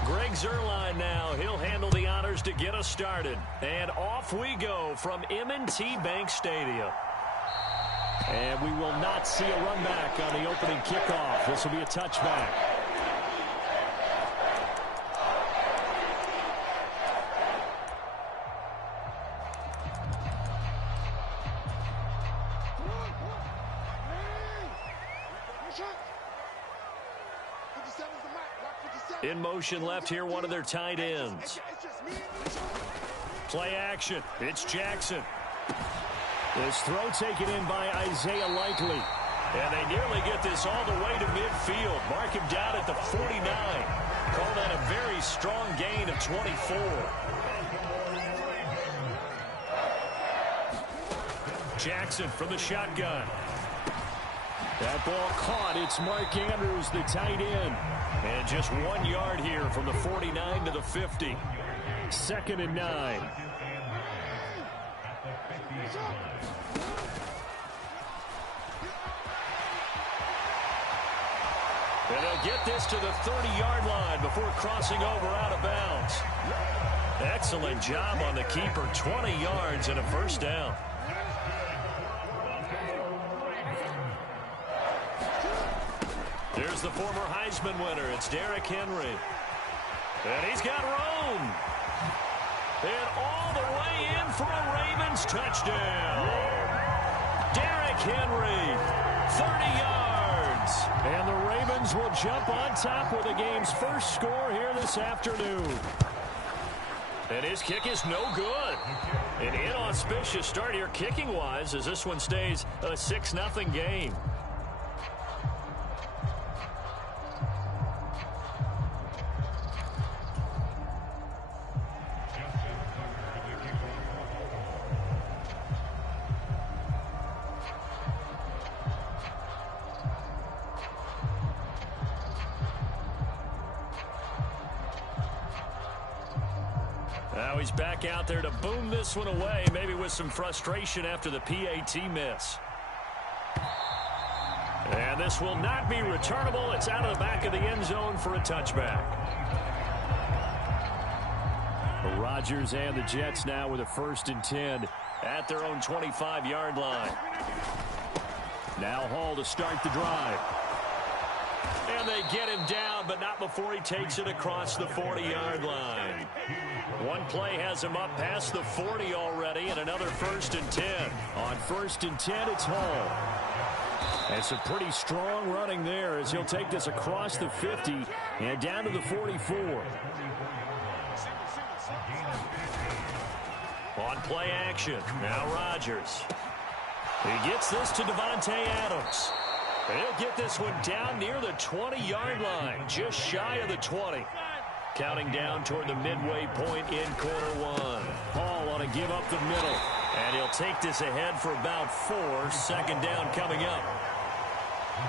Greg Zuerlein now. He'll handle the honors to get us started. And off we go from M&T Bank Stadium. And we will not see a run back on the opening kickoff. This will be a touchback. In motion left here, one of their tight ends. Play action. It's Jackson. This throw taken in by Isaiah Likely. And they nearly get this all the way to midfield. Mark him down at the 49. Call that a very strong gain of 24. Jackson from the shotgun. That ball caught. It's Mark Andrews, the tight end. And just 1 yard here from the 49 to the 50. 2nd and 9. And they'll get this to the 30-yard line before crossing over out of bounds. Excellent job on the keeper. 20 yards and a first down. There's the former Heisman winner. It's Derrick Henry. And he's got room. And all the way in for a Ravens touchdown. Derrick Henry, 30 yards. And the Ravens will jump on top with the game's first score here this afternoon. And his kick is no good. An inauspicious start here kicking-wise as this one stays a 6-0 game. Now he's back out there to boom this one away, maybe with some frustration after the PAT miss. And this will not be returnable. It's out of the back of the end zone for a touchback. The Rodgers and the Jets now with a 1st and 10 at their own 25-yard line. Now Hall to start the drive. And they get him down, but not before he takes it across the 40-yard line. One play has him up past the 40 already, and another 1st and 10. On 1st and 10, it's Hall. And some pretty strong running there as he'll take this across the 50 and down to the 44. On play action, now Rodgers. He gets this to Devontae Adams. He'll get this one down near the 20-yard line, just shy of the 20. Counting down toward the midway point in quarter one. Hall on to give up the middle. And he'll take this ahead for about 4. 2nd down coming up.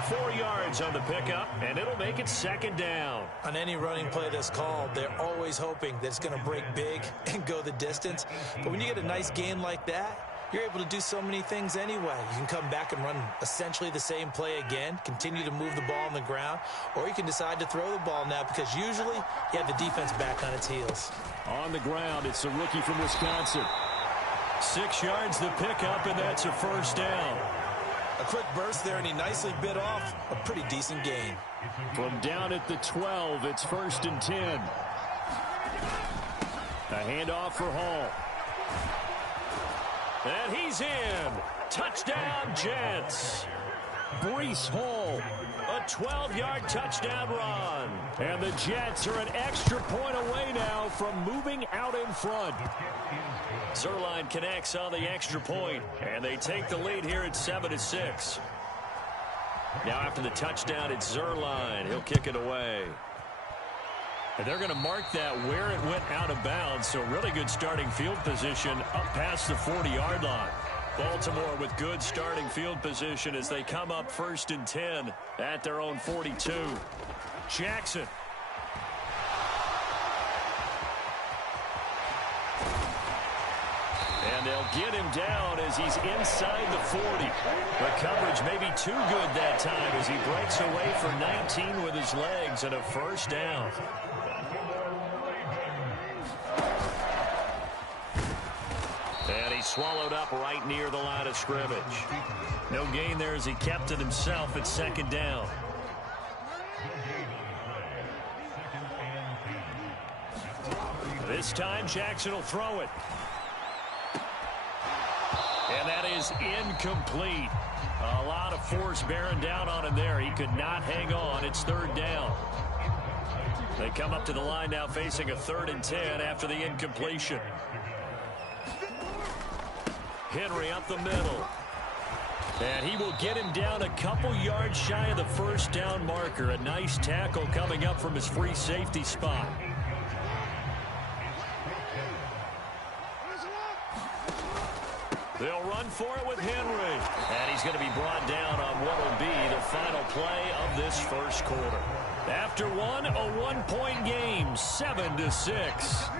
4 yards on the pickup, and it'll make it 2nd down. On any running play that's called, they're always hoping that it's going to break big and go the distance. But when you get a nice gain like that, you're able to do so many things anyway. You can come back and run essentially the same play again, continue to move the ball on the ground, or you can decide to throw the ball now because usually you have the defense back on its heels. On the ground, it's a rookie from Wisconsin. 6 yards the pickup, and that's a 1st down. A quick burst there, and he nicely bit off a pretty decent gain. From down at the 12, it's 1st and 10. A handoff for Hall. And he's in. Touchdown, Jets. Breece Hall. A 12-yard touchdown run. And the Jets are an extra point away now from moving out in front. Zuerlein connects on the extra point, and they take the lead here at 7-6. Now after the touchdown, it's Zuerlein. He'll kick it away. And they're going to mark that where it went out of bounds, so really good starting field position up past the 40-yard line. Baltimore with good starting field position as they come up 1st and 10 at their own 42. Jackson. And they'll get him down as he's inside the 40. The coverage may be too good that time as he breaks away for 19 with his legs and a 1st down. And he swallowed up right near the line of scrimmage. No gain there as he kept it himself at 2nd down. This time Jackson will throw it. And that is incomplete. A lot of force bearing down on him there. He could not hang on. It's 3rd down. They come up to the line now facing a 3rd and 10 after the incompletion. Henry up the middle. And he will get him down a couple yards shy of the 1st down marker. A nice tackle coming up from his free safety spot. They'll run for it with Henry. And he's going to be brought down on what will be the final play of this 1st quarter. After one, a 1-point game, 7-6.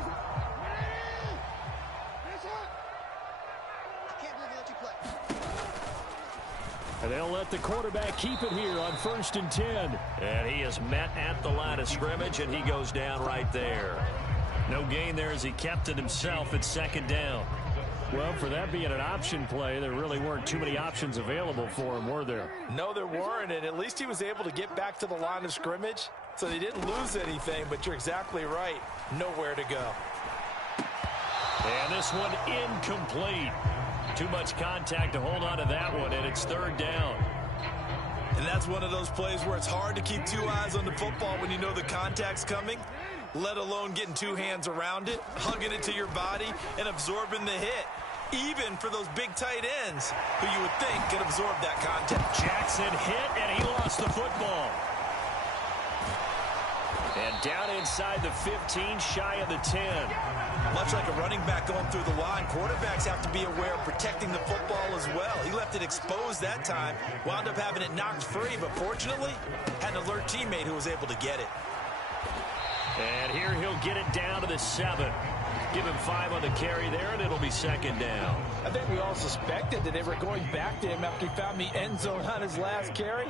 And they'll let the quarterback keep it here on 1st and 10. And he is met at the line of scrimmage, and he goes down right there. No gain there as he kept it himself at 2nd down. Well, for that being an option play, there really weren't too many options available for him, were there? No, there weren't, and at least he was able to get back to the line of scrimmage, so they didn't lose anything, but you're exactly right. Nowhere to go. And this one incomplete. Too much contact to hold on to that one, and it's 3rd down. And that's one of those plays where it's hard to keep 2 eyes on the football when you know the contact's coming, let alone getting 2 hands around it, hugging it to your body, and absorbing the hit. Even for those big tight ends who you would think could absorb that contact. Jackson hit, and he lost the football. And down inside the 15, shy of the 10. Much like a running back going through the line, quarterbacks have to be aware of protecting the football as well. He left it exposed that time, wound up having it knocked free, but fortunately, had an alert teammate who was able to get it. And here he'll get it down to the 7. Give him 5 on the carry there, and it'll be 2nd down. I think we all suspected that they were going back to him after he found the end zone on his last carry,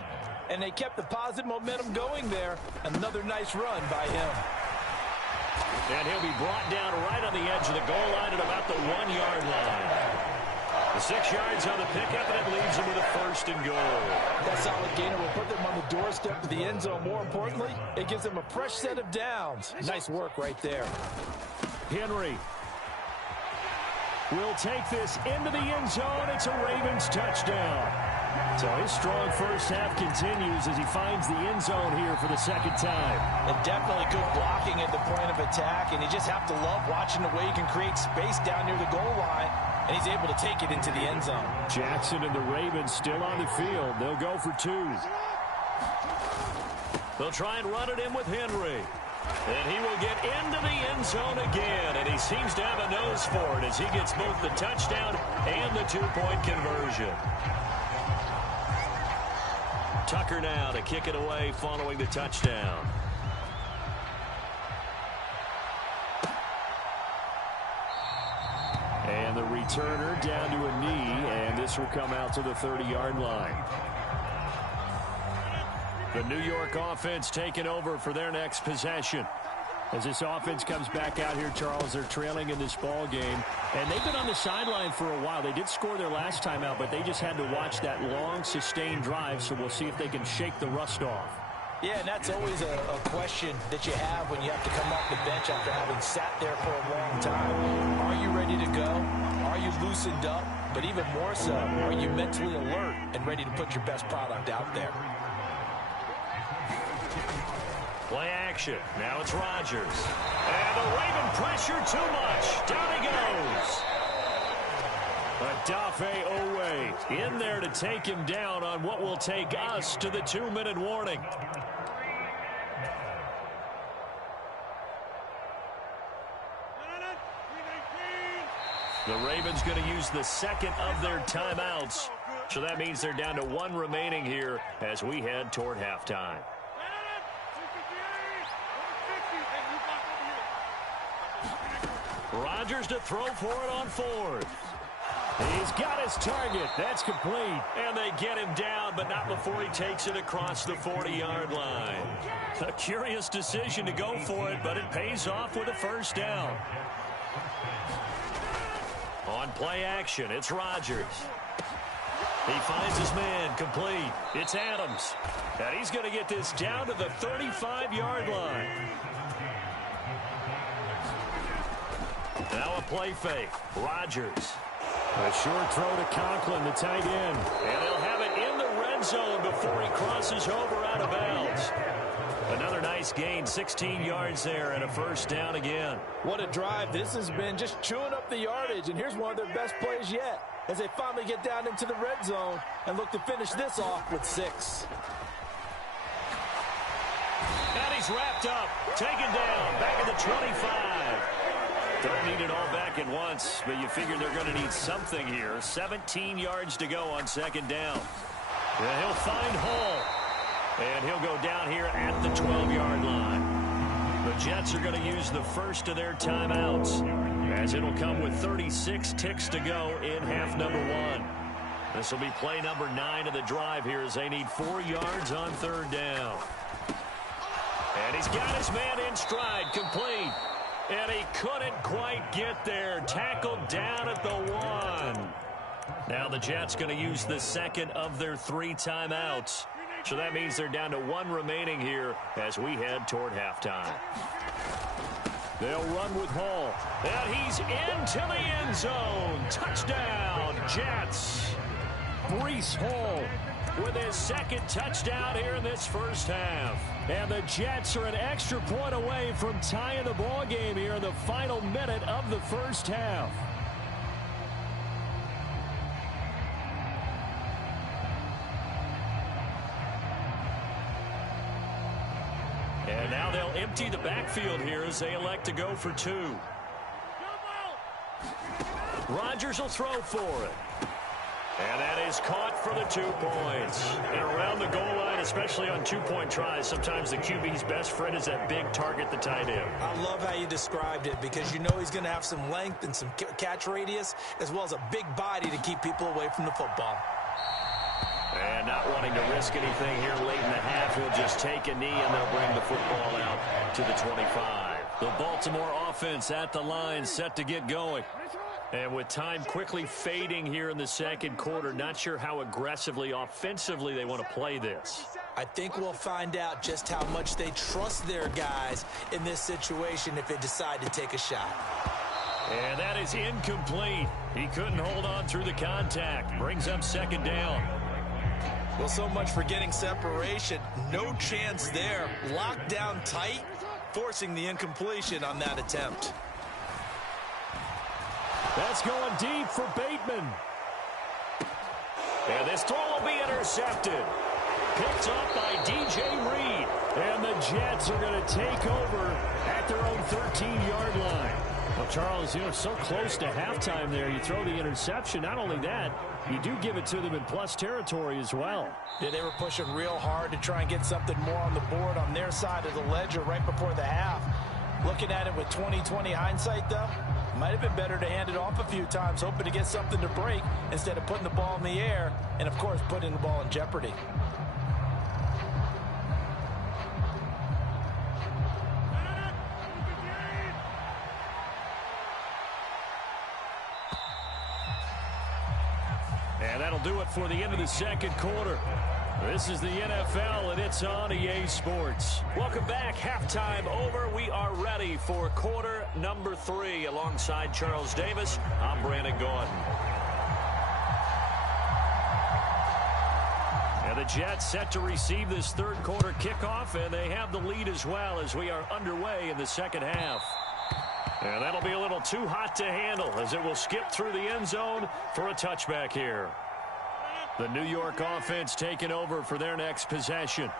and they kept the positive momentum going there. Another nice run by him. And he'll be brought down right on the edge of the goal line at about the 1-yard line. 6 yards on the pickup, and it leaves them with a first and goal. That solid gainer will put them on the doorstep of the end zone. More importantly, it gives them a fresh set of downs. Nice work right there. Henry will take this into the end zone. It's a Ravens touchdown. So his strong first half continues as he finds the end zone here for the second time. And definitely good blocking at the point of attack, and you just have to love watching the way he can create space down near the goal line, and he's able to take it into the end zone. Jackson and the Ravens still on the field. They'll go for 2. They'll try and run it in with Henry. And he will get into the end zone again, and he seems to have a nose for it as he gets both the touchdown and the 2-point conversion. Tucker now to kick it away following the touchdown. And the returner down to a knee, and this will come out to the 30-yard line. The New York offense taking over for their next possession. As this offense comes back out here, Charles, they're trailing in this ball game. And they've been on the sideline for a while. They did score their last time out, but they just had to watch that long, sustained drive, so we'll see if they can shake the rust off. Yeah, and that's always a question that you have when you have to come off the bench after having sat there for a long time. Are you ready to go? Are you loosened up? But even more so, are you mentally alert and ready to put your best product out there? Play action. Now it's Rodgers. And the Raven pressure too much. Down he goes. Adafe Owe in there to take him down on what will take us to the 2-minute warning. The Ravens going to use the second of their timeouts. So that means they're down to 1 remaining here as we head toward halftime. Rodgers to throw for it on 4th. He's got his target. That's complete. And they get him down, but not before he takes it across the 40-yard line. A curious decision to go for it, but it pays off with a first down. On play action, it's Rodgers. He finds his man, complete. It's Adams. And he's going to get this down to the 35-yard line. Now a play fake. Rodgers. A short throw to Conklin, the tight end. And they'll have it in the red zone before he crosses over out of bounds. Another nice gain, 16 yards there, and a first down again. What a drive. This has been just chewing up the yardage, and here's one of their best plays yet as they finally get down into the red zone and look to finish this off with 6. And he's wrapped up, taken down, back at the 25. Don't need it all back at once, but you figure they're going to need something here. 17 yards to go on second down. And he'll find Hall. And he'll go down here at the 12-yard line. The Jets are going to use the first of their timeouts, as it'll come with 36 ticks to go in half number 1. This will be play number 9 of the drive here as they need 4 yards on third down. And he's got his man in stride, complete. And he couldn't quite get there. Tackled down at the 1. Now the Jets going to use the second of their 3 timeouts. So that means they're down to 1 remaining here as we head toward halftime. They'll run with Hall. And he's into the end zone. Touchdown, Jets. Breece Hall with his second touchdown here in this first half. And the Jets are an extra point away from tying the ball game here in the final minute of the first half. And now they'll empty the backfield here as they elect to go for 2. Rodgers will throw for it. And that is caught for the 2 points. And around the goal line, especially on 2-point tries, sometimes the QB's best friend is that big target, the tight end. I love how you described it because you know he's going to have some length and some catch radius as well as a big body to keep people away from the football. And not wanting to risk anything here late in the half, he'll just take a knee and they'll bring the football out to the 25. The Baltimore offense at the line set to get going. And with time quickly fading here in the second quarter, not sure how aggressively, offensively they want to play this. I think we'll find out just how much they trust their guys in this situation if they decide to take a shot. And that is incomplete. He couldn't hold on through the contact. Brings up second down. Well, so much for getting separation. No chance there. Locked down tight, forcing the incompletion on that attempt. That's going deep for Bateman. And this throw will be intercepted. Picked up by DJ Reed. And the Jets are going to take over at their own 13-yard line. Well, Charles, so close to halftime there. You throw the interception. Not only that, you do give it to them in plus territory as well. Yeah, they were pushing real hard to try and get something more on the board on their side of the ledger right before the half. Looking at it with 20/20 hindsight, though, might have been better to hand it off a few times, hoping to get something to break instead of putting the ball in the air and, of course, putting the ball in jeopardy. And that'll do it for the end of the second quarter. This is the NFL, and it's on EA Sports. Welcome back. Halftime over. We are ready for quarter number 3. Alongside Charles Davis, I'm Brandon Gordon. And the Jets set to receive this third quarter kickoff, and they have the lead as well as we are underway in the second half. And that'll be a little too hot to handle as it will skip through the end zone for a touchback here. The New York offense taking over for their next possession.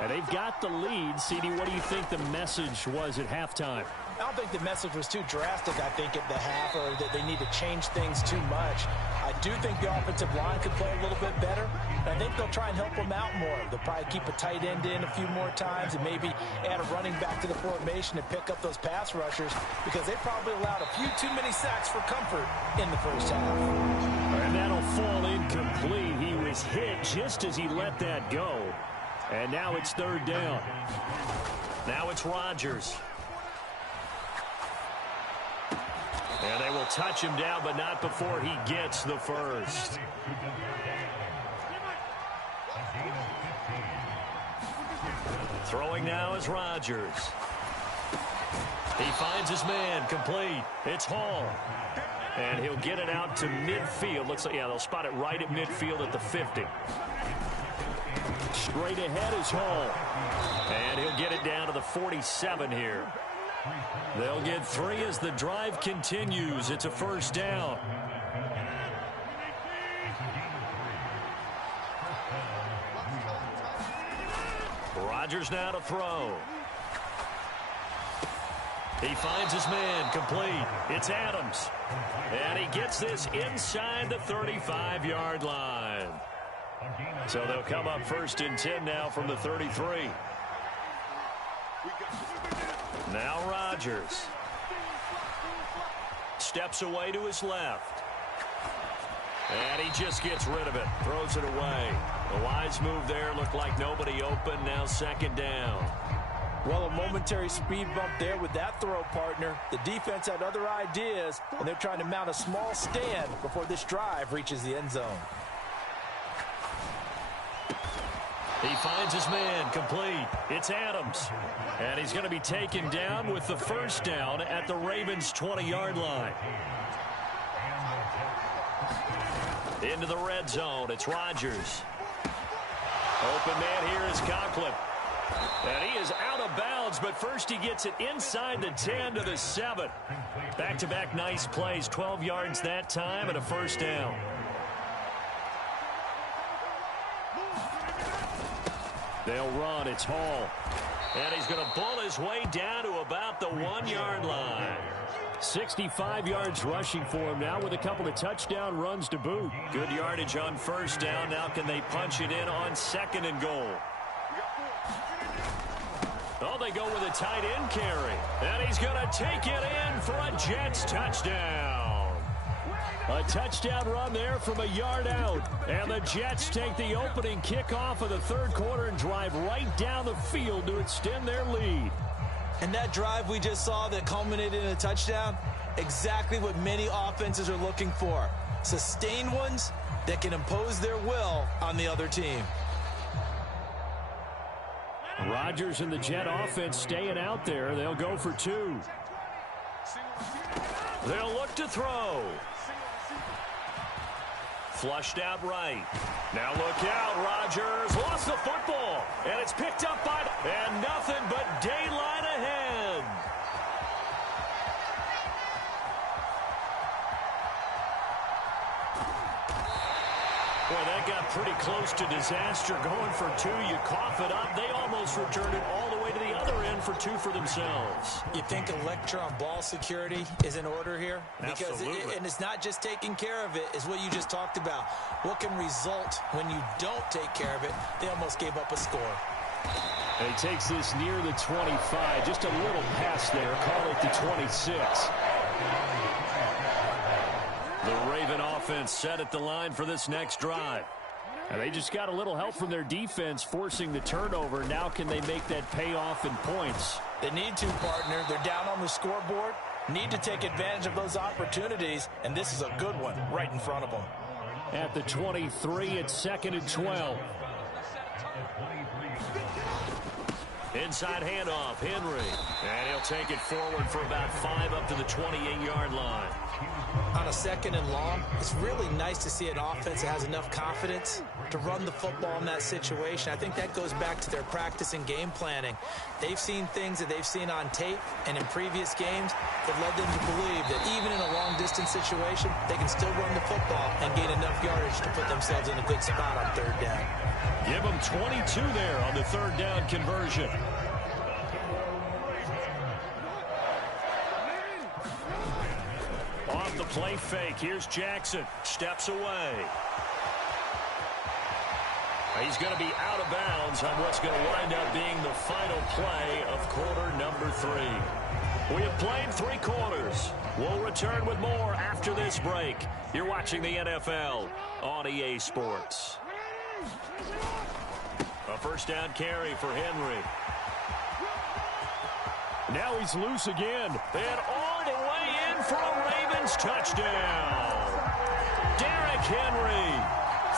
And they've got the lead. CD, what do you think the message was at halftime? I don't think the message was too drastic, I think, at the half, or that they need to change things too much. I do think the offensive line could play a little bit better. I think they'll try and help them out more. They'll probably keep a tight end in a few more times and maybe add a running back to the formation and pick up those pass rushers, because they probably allowed a few too many sacks for comfort in the first half. And that'll fall incomplete. He was hit just as he let that go. And now it's third down. Now it's Rodgers. And they will touch him down, but not before he gets the first. Throwing now is Rodgers. He finds his man, complete. It's Hall. And he'll get it out to midfield. Looks like, yeah, they'll spot it right at midfield at the 50. Straight ahead is Hall. And he'll get it down to the 47 here. They'll get 3 as the drive continues. It's a first down. Rodgers now to throw. He finds his man, complete. It's Adams. And he gets this inside the 35-yard line. So they'll come up first and 10 now from the 33. Now Rodgers. Steps away to his left. And he just gets rid of it. Throws it away. The wise move there. Looked like nobody open. Now second down. Well, a momentary speed bump there with that throw, partner. The defense had other ideas, and they're trying to mount a small stand before this drive reaches the end zone. He finds his man, complete. It's Adams. And he's going to be taken down with the first down at the Ravens' 20-yard line. Into the red zone, it's Rodgers. Open man here is Conklin. And he is out of bounds, but first he gets it inside the 10 to the 7. Back-to-back nice plays, 12 yards that time and a first down. They'll run. It's Hall. And he's going to bull his way down to about the 1-yard line. 65 yards rushing for him now with a couple of touchdown runs to boot. Good yardage on first down. Now can they punch it in on second and goal? Oh, they go with a tight end carry. And he's going to take it in for a Jets touchdown. A touchdown run there from a yard out. And the Jets take the opening kickoff of the third quarter and drive right down the field to extend their lead. And that drive we just saw that culminated in a touchdown, exactly what many offenses are looking for. Sustained ones that can impose their will on the other team. Rodgers and the Jet offense staying out there. They'll go for 2. They'll look to throw. Flushed out right. Now look out. Rodgers lost the football. And it's picked up by... And nothing but daylight ahead. Boy, that got pretty close to disaster. Going for 2, you cough it up. They almost returned it all the way to the other end for 2 for themselves. You think electron ball security is in order here? Because and it's not just taking care of it, it's what you just talked about. What can result when you don't take care of it? They almost gave up a score. And he takes this near the 25. Just a little pass there. Call it the 26. The Raven offense set at the line for this next drive. And they just got a little help from their defense forcing the turnover. Now can they make that pay off in points? They need to, partner. They're down on the scoreboard. Need to take advantage of those opportunities. And this is a good one right in front of them. At the 23, it's 2nd and 12. Inside handoff, Henry. And he'll take it forward for about 5 up to the 28-yard line. On a 2nd and long, it's really nice to see an offense that has enough confidence to run the football in that situation. I think that goes back to their practice and game planning. They've seen things that they've seen on tape and in previous games that led them to believe that even in a long-distance situation, they can still run the football and gain enough yardage to put themselves in a good spot on 3rd down. Give them 22 there on the 3rd down conversion. Off the play fake, here's Jackson. Steps away. He's going to be out of bounds on what's going to wind up being the final play of quarter number 3. We have played 3 quarters. We'll return with more after this break. You're watching the NFL on EA Sports. A 1st down carry for Henry. Now he's loose again. And all the way in for a Ravens touchdown. Derrick Henry,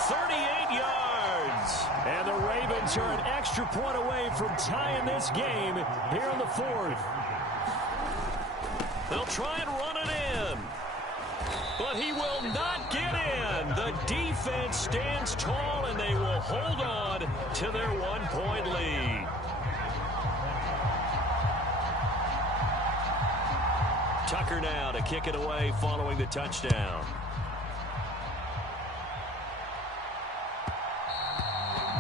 38 yards. And the Ravens are an extra point away from tying this game here in the 4th. They'll try and run it in. But he will not get in. The defense stands tall, and they will hold on to their 1-point lead. Tucker now to kick it away following the touchdown.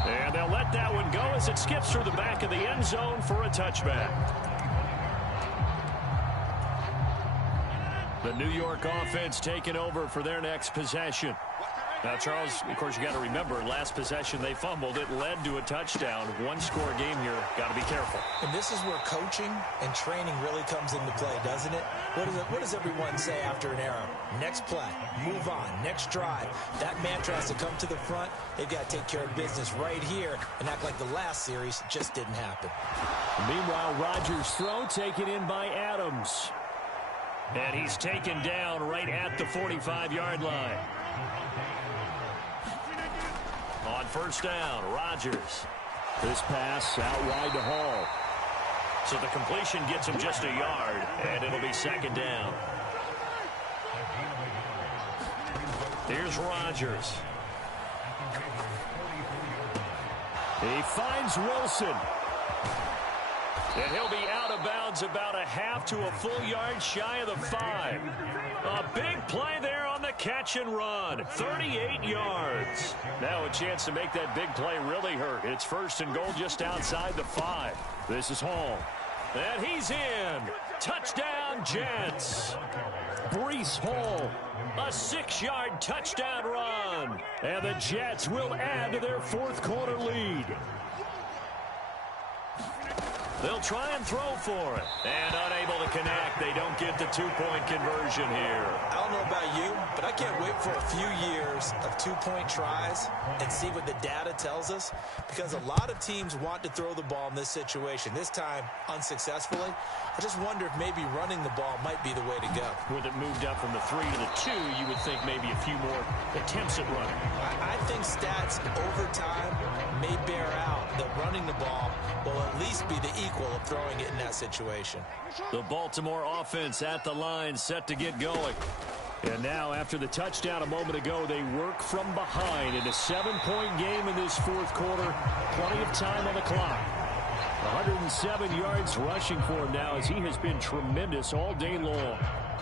And they'll let that one go as it skips through the back of the end zone for a touchback. The New York offense taking over for their next possession. Now, Charles, of course, you got to remember, last possession they fumbled. It led to a touchdown. 1-score game here. Got to be careful. And this is where coaching and training really comes into play, doesn't it? What does everyone say after an error? Next play, move on, next drive. That mantra has to come to the front. They've got to take care of business right here and act like the last series just didn't happen. Meanwhile, Rodgers' throw taken in by Adams. And he's taken down right at the 45-yard line. On 1st down, Rodgers. This pass out wide to Hall. So the completion gets him just a yard, and it'll be 2nd down. Here's Rodgers. He finds Wilson. And he'll be out of bounds about a half to a full yard shy of the 5. A big play there on the catch and run. 38 yards. Now a chance to make that big play really hurt. It's 1st and goal just outside the 5. This is Hall. And he's in. Touchdown, Jets. Breece Hall. A 6-yard touchdown run. And the Jets will add to their 4th quarter lead. They'll try and throw for it. And unable to connect. They don't get the 2-point conversion here. I don't know about you, but I can't wait for a few years of 2-point tries and see what the data tells us, because a lot of teams want to throw the ball in this situation, this time unsuccessfully. I just wonder if maybe running the ball might be the way to go. With it moved up from the 3 to the 2, you would think maybe a few more attempts at running. I think stats over time may bear out that running the ball will at least be the equal of throwing it in that situation. The Baltimore offense at the line, set to get going. And now, after the touchdown a moment ago, they work from behind in a 7-point game in this fourth quarter. Plenty of time on the clock. 107 yards rushing for him now, as he has been tremendous all day long.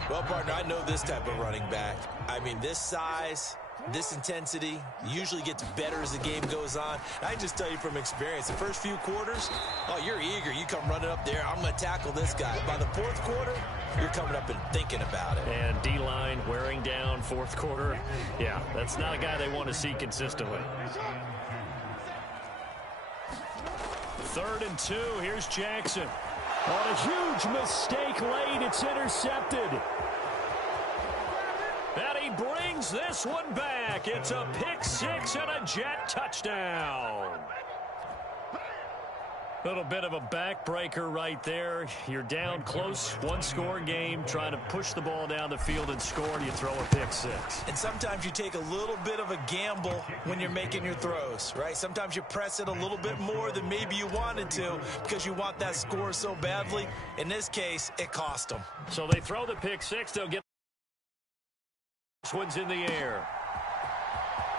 Well, partner, I know this type of running back. I mean, this size, this intensity usually gets better as the game goes on. And I just tell you from experience, the first few quarters, oh, you're eager. You come running up there, I'm going to tackle this guy. By the fourth quarter, you're coming up and thinking about it. And D-line wearing down fourth quarter. Yeah, that's not a guy they want to see consistently. 3rd and 2. Here's Jackson. On a huge mistake late, it's intercepted. And he brings this one back. It's a pick-6 and a Jet touchdown. Little bit of a backbreaker right there. You're down close, one-score game, trying to push the ball down the field and score, and you throw a pick-6. And sometimes you take a little bit of a gamble when you're making your throws, right? Sometimes you press it a little bit more than maybe you wanted to because you want that score so badly. In this case, it cost them. So they throw the pick-6. They'll get this one's in the air.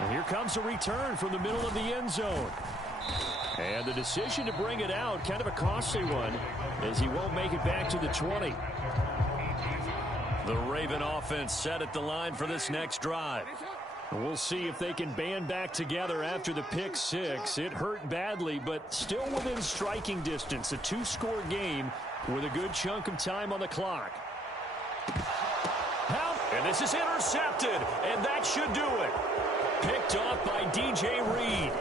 And here comes a return from the middle of the end zone. And the decision to bring it out, kind of a costly one, as he won't make it back to the 20. The Raven offense set at the line for this next drive. And we'll see if they can band back together after the pick-6. It hurt badly, but still within striking distance. A 2-score game with a good chunk of time on the clock. And this is intercepted, and that should do it. Picked off by DJ Reed.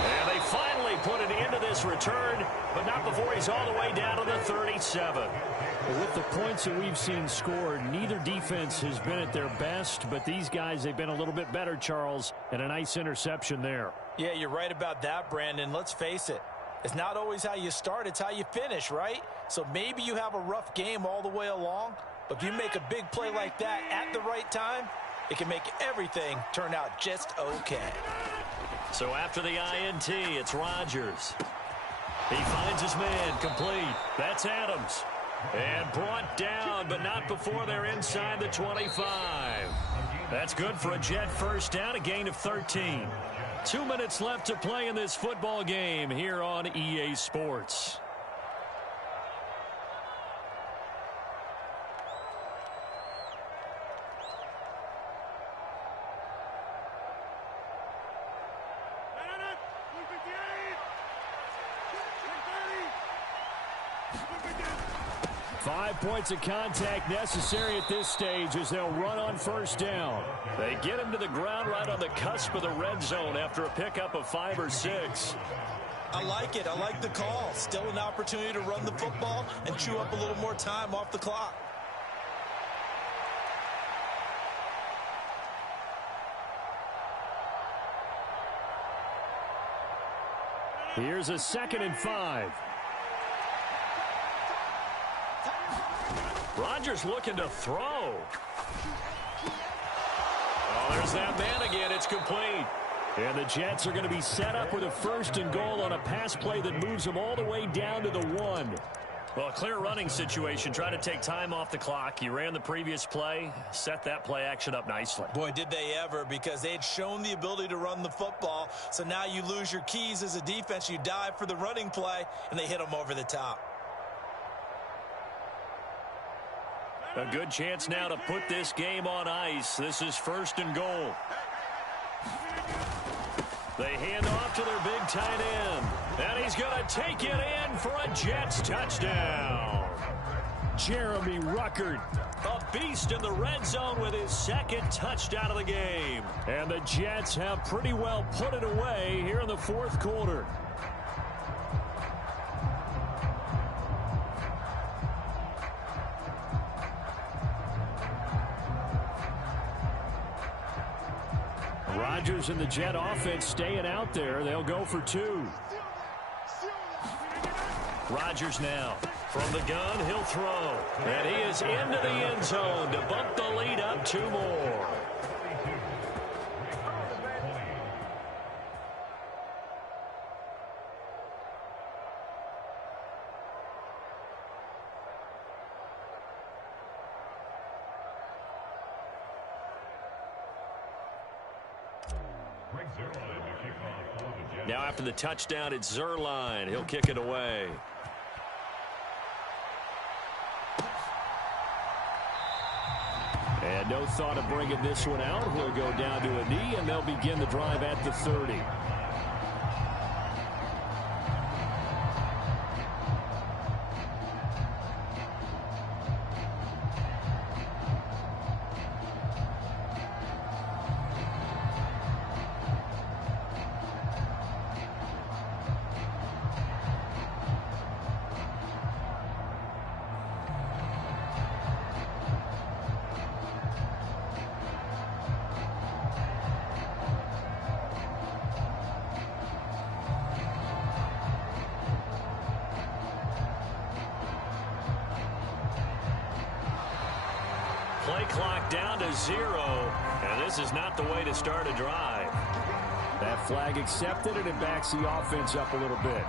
And they finally put an end to this return, but not before he's all the way down to the 37. Well, with the points that we've seen scored, neither defense has been at their best, but these guys, they've been a little bit better, Charles, and a nice interception there. Yeah, you're right about that, Brandon. Let's face it. It's not always how you start, it's how you finish, right? So maybe you have a rough game all the way along, but if you make a big play like that at the right time, it can make everything turn out just okay. So after the INT, it's Rodgers. He finds his man, complete. That's Adams. And brought down, but not before they're inside the 25. That's good for a Jet first down, a gain of 13. 2 minutes left to play in this football game here on EA Sports. Points of contact necessary at this stage as they'll run on first down. They get him to the ground right on the cusp of the red zone after a pickup of 5 or 6. I like it. I like the call. Still an opportunity to run the football and chew up a little more time off the clock. Here's a 2nd and 5. Rodgers looking to throw. Oh, there's that man again. It's complete. And the Jets are going to be set up with a 1st and goal on a pass play that moves them all the way down to the 1. Well, a clear running situation. Try to take time off the clock. You ran the previous play, set that play action up nicely. Boy, did they ever, because they had shown the ability to run the football. So now you lose your keys as a defense. You dive for the running play, and they hit them over the top. A good chance now to put this game on ice. This is 1st and goal. They hand off to their big tight end. And he's going to take it in for a Jets touchdown. Jeremy Ruckert. A beast in the red zone with his 2nd touchdown of the game. And the Jets have pretty well put it away here in the 4th quarter. Rodgers and the Jet offense staying out there. They'll go for 2. Rodgers now. From the gun, he'll throw. And he is into the end zone to bump the lead up 2 more. Now after the touchdown, it's Zerline. He'll kick it away. And no thought of bringing this one out. He'll go down to a knee, and they'll begin the drive at the 30. Play clock down to 0, and this is not the way to start a drive. That flag accepted, and it backs the offense up a little bit.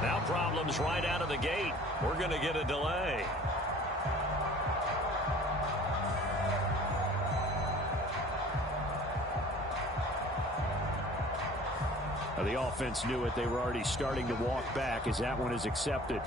Now problems right out of the gate. We're going to get a delay. Now, the offense knew it. They were already starting to walk back as that one is accepted.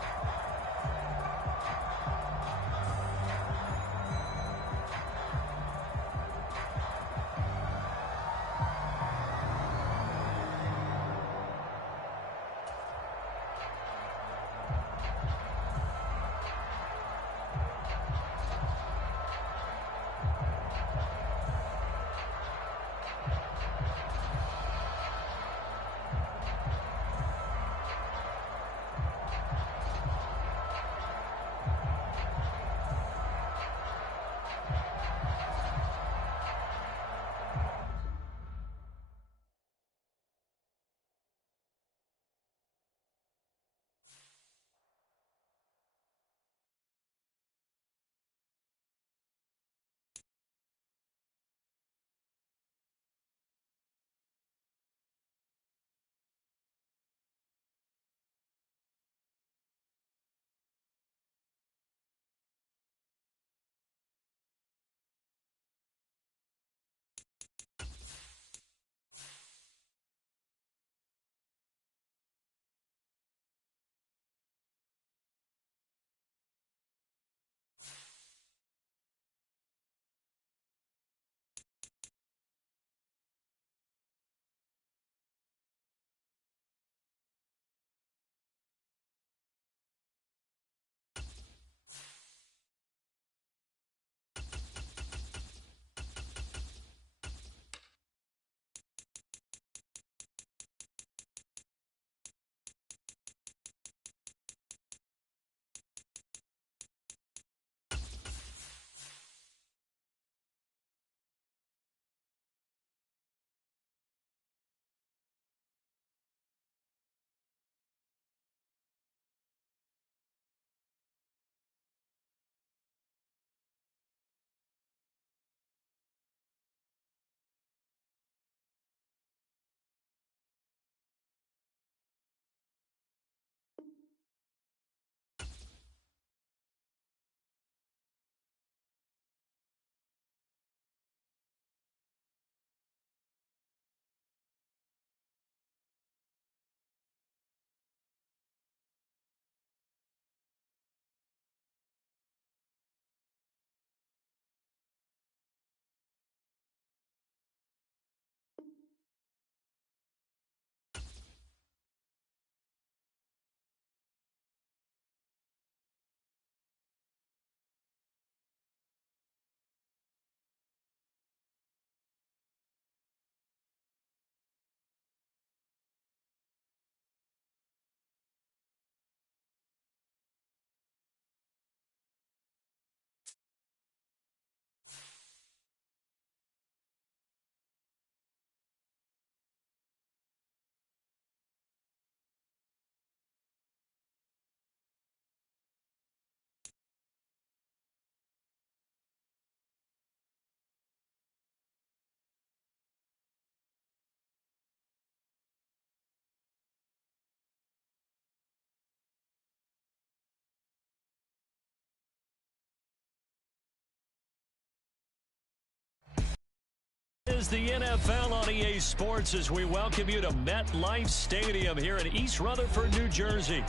is the NFL on EA Sports as we welcome you to MetLife Stadium here in East Rutherford, New Jersey.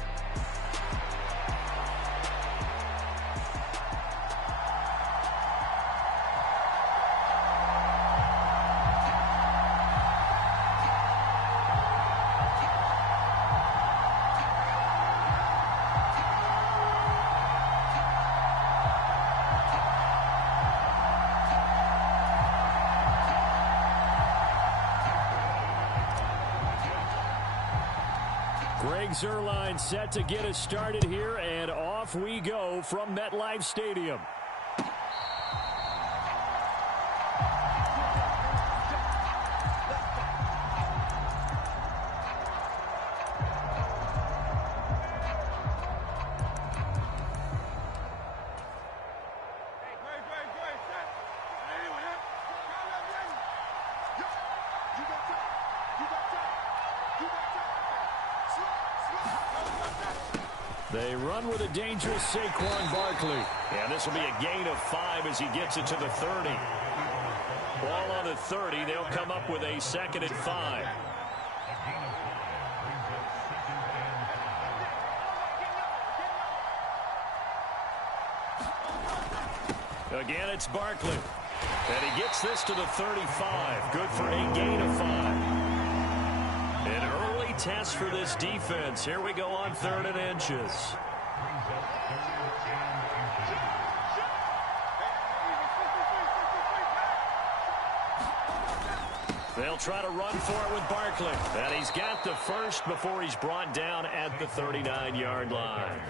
Zerline set to get us started here, and off we go from MetLife Stadium. They run with a dangerous Saquon Barkley. And this will be a gain of 5 as he gets it to the 30. Ball on the 30. They'll come up with a 2nd and 5. Again, it's Barkley. And he gets this to the 35. Good for a gain of 5. An early test for this defense. Here we go on 3rd and inches. They'll try to run for it with Barkley. And he's got the first before he's brought down at the 39-yard line.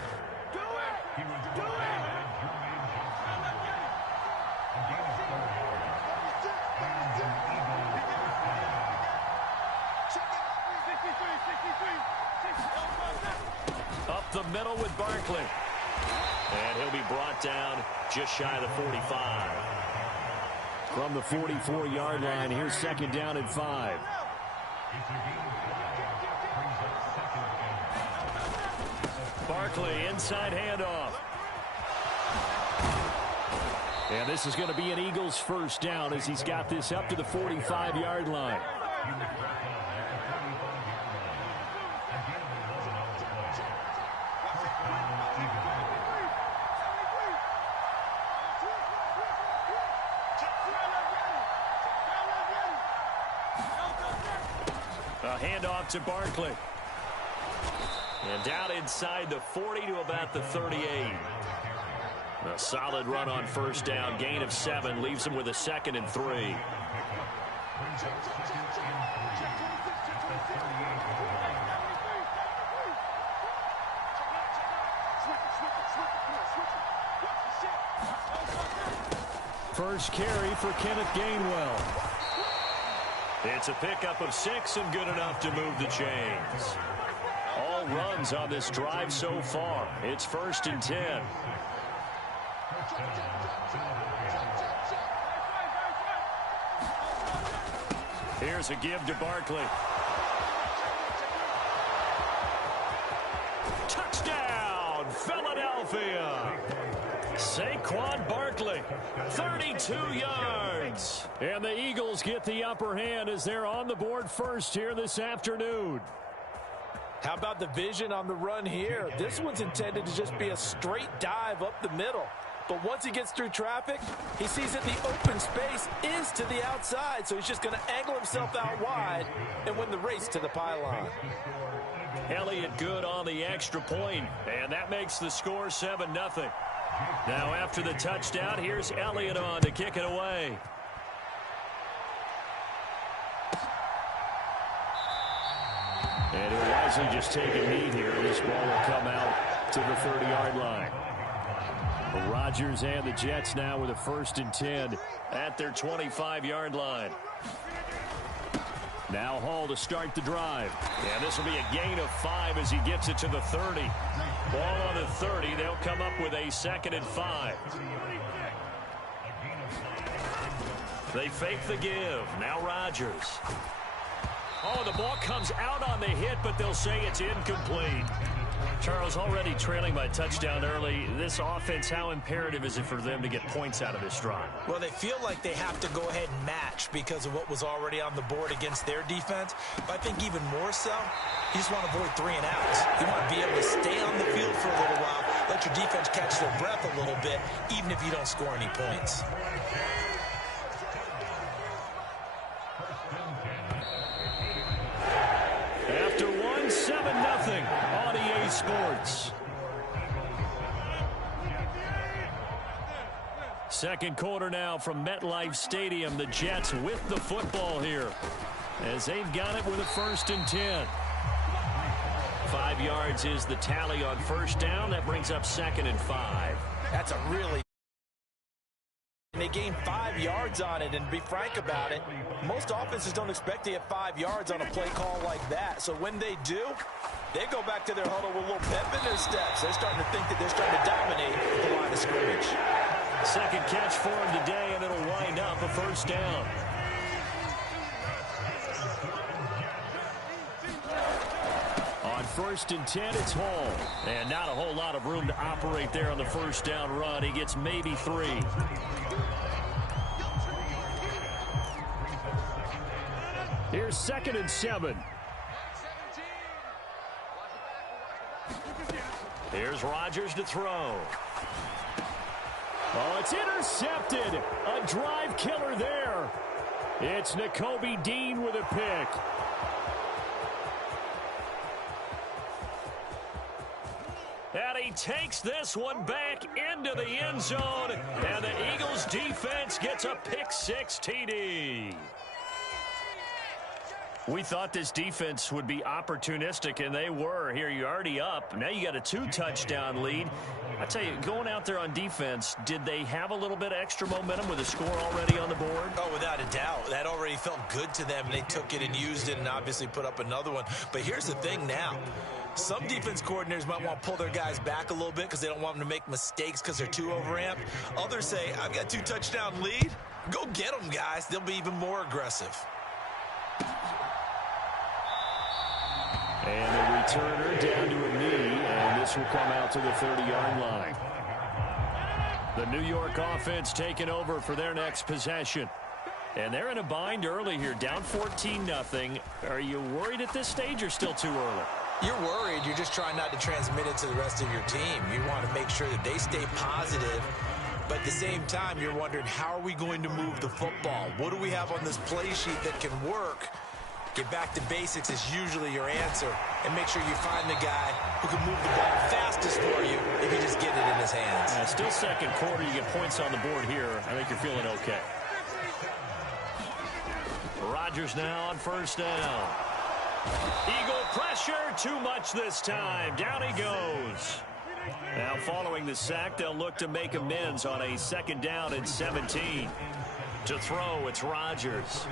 Up the middle with Barkley. And he'll be brought down just shy of the 45. From the 44-yard line, here's 2nd down and 5. Barkley, inside handoff. And this is going to be an Eagles 1st down as he's got this up to the 45-yard line. A handoff to Barkley. And down inside the 40 to about the 38. A solid run on 1st down. Gain of 7 leaves him with a 2nd and 3. First carry for Kenneth Gainwell. It's a pickup of 6 and good enough to move the chains. All runs on this drive so far. It's 1st and 10. Here's a give to Barkley. Touchdown, Philadelphia! Saquon Barkley, 32 yards. And the Eagles get the upper hand as they're on the board first here this afternoon. How about the vision on the run here? This one's intended to just be a straight dive up the middle. But once he gets through traffic, he sees that the open space is to the outside, so he's just going to angle himself out wide and win the race to the pylon. Elliott good on the extra point, and that makes the score 7-0. Now after the touchdown, here's Elliott on to kick it away. And he'll wisely just take a knee here. This ball will come out to the 30-yard line. Rodgers and the Jets now with a 1st and 10 at their 25-yard line. Now Hall to start the drive. And this will be a gain of 5 as he gets it to the 30. Ball on the 30. They'll come up with a 2nd and 5. They fake the give. Now Rodgers. Oh, the ball comes out on the hit, but they'll say it's incomplete. Charles, already trailing by touchdown early. This offense, how imperative is it for them to get points out of this drive? Well, they feel like they have to go ahead and match because of what was already on the board against their defense. But I think even more so, you just want to avoid 3 and outs. You want to be able to stay on the field for a little while, let your defense catch their breath a little bit, even if you don't score any points. After 1, 7-0 on EA Sports. Second quarter now from MetLife Stadium. The Jets with the football here as they've got it with a 1st and 10. 5 yards is the tally on first down. That brings up 2nd and 5. That's a really... And they gained 5 yards on it, and to be frank about it, most offenses don't expect to get 5 yards on a play call like that. So when they do, they go back to their huddle with a little pep in their steps. They're starting to think that they're starting to dominate the line of scrimmage. Second catch for him today, and it'll wind up a 1st down. On 1st and 10, it's Hall. And not a whole lot of room to operate there on the 1st down run. He gets maybe 3. Here's 2nd and 7. Here's Rodgers to throw. Oh, it's intercepted. A drive killer there. It's Nakobe Dean with a pick. And he takes this one back into the end zone. And the Eagles defense gets a pick-6 TD. We thought this defense would be opportunistic, and they were. Here, you're already up. Now you got a 2-touchdown lead. I tell you, going out there on defense, did they have a little bit of extra momentum with a score already on the board? Oh, without a doubt. That already felt good to them, and they took it and used it and obviously put up another one. But here's the thing now. Some defense coordinators might want to pull their guys back a little bit because they don't want them to make mistakes because they're too overamped. Others say, I've got 2-touchdown lead. Go get them, guys. They'll be even more aggressive. And the returner down to a knee, and this will come out to the 30-yard line. The New York offense taking over for their next possession. And they're in a bind early here, down 14-0. Are you worried at this stage or still too early? You're worried. You're just trying not to transmit it to the rest of your team. You want to make sure that they stay positive. But at the same time, you're wondering, how are we going to move the football? What do we have on this play sheet that can work? Get back to basics is usually your answer. And make sure you find the guy who can move the ball fastest for you if you just get it in his hands. Still second quarter. You get points on the board here. I think you're feeling okay. Rodgers now on 1st down. Eagle pressure, too much this time. Down he goes. Now following the sack, they'll look to make amends on a 2nd down and 17. To throw, it's Rodgers.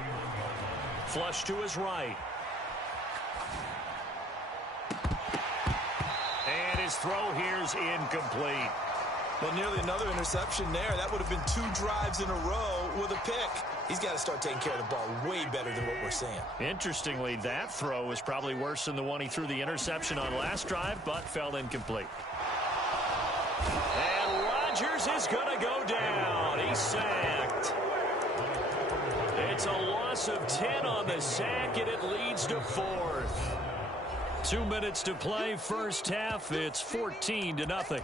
Flush to his right. And his throw here's incomplete. Well, nearly another interception there. That would have been 2 drives in a row with a pick. He's got to start taking care of the ball way better than what we're seeing. Interestingly, that throw was probably worse than the one he threw the interception on last drive, but fell incomplete. And Rodgers is going to go down. He's sacked. It's a loss of 10 on the sack, and it leads to 4th. 2 minutes to play, first half. It's 14-0.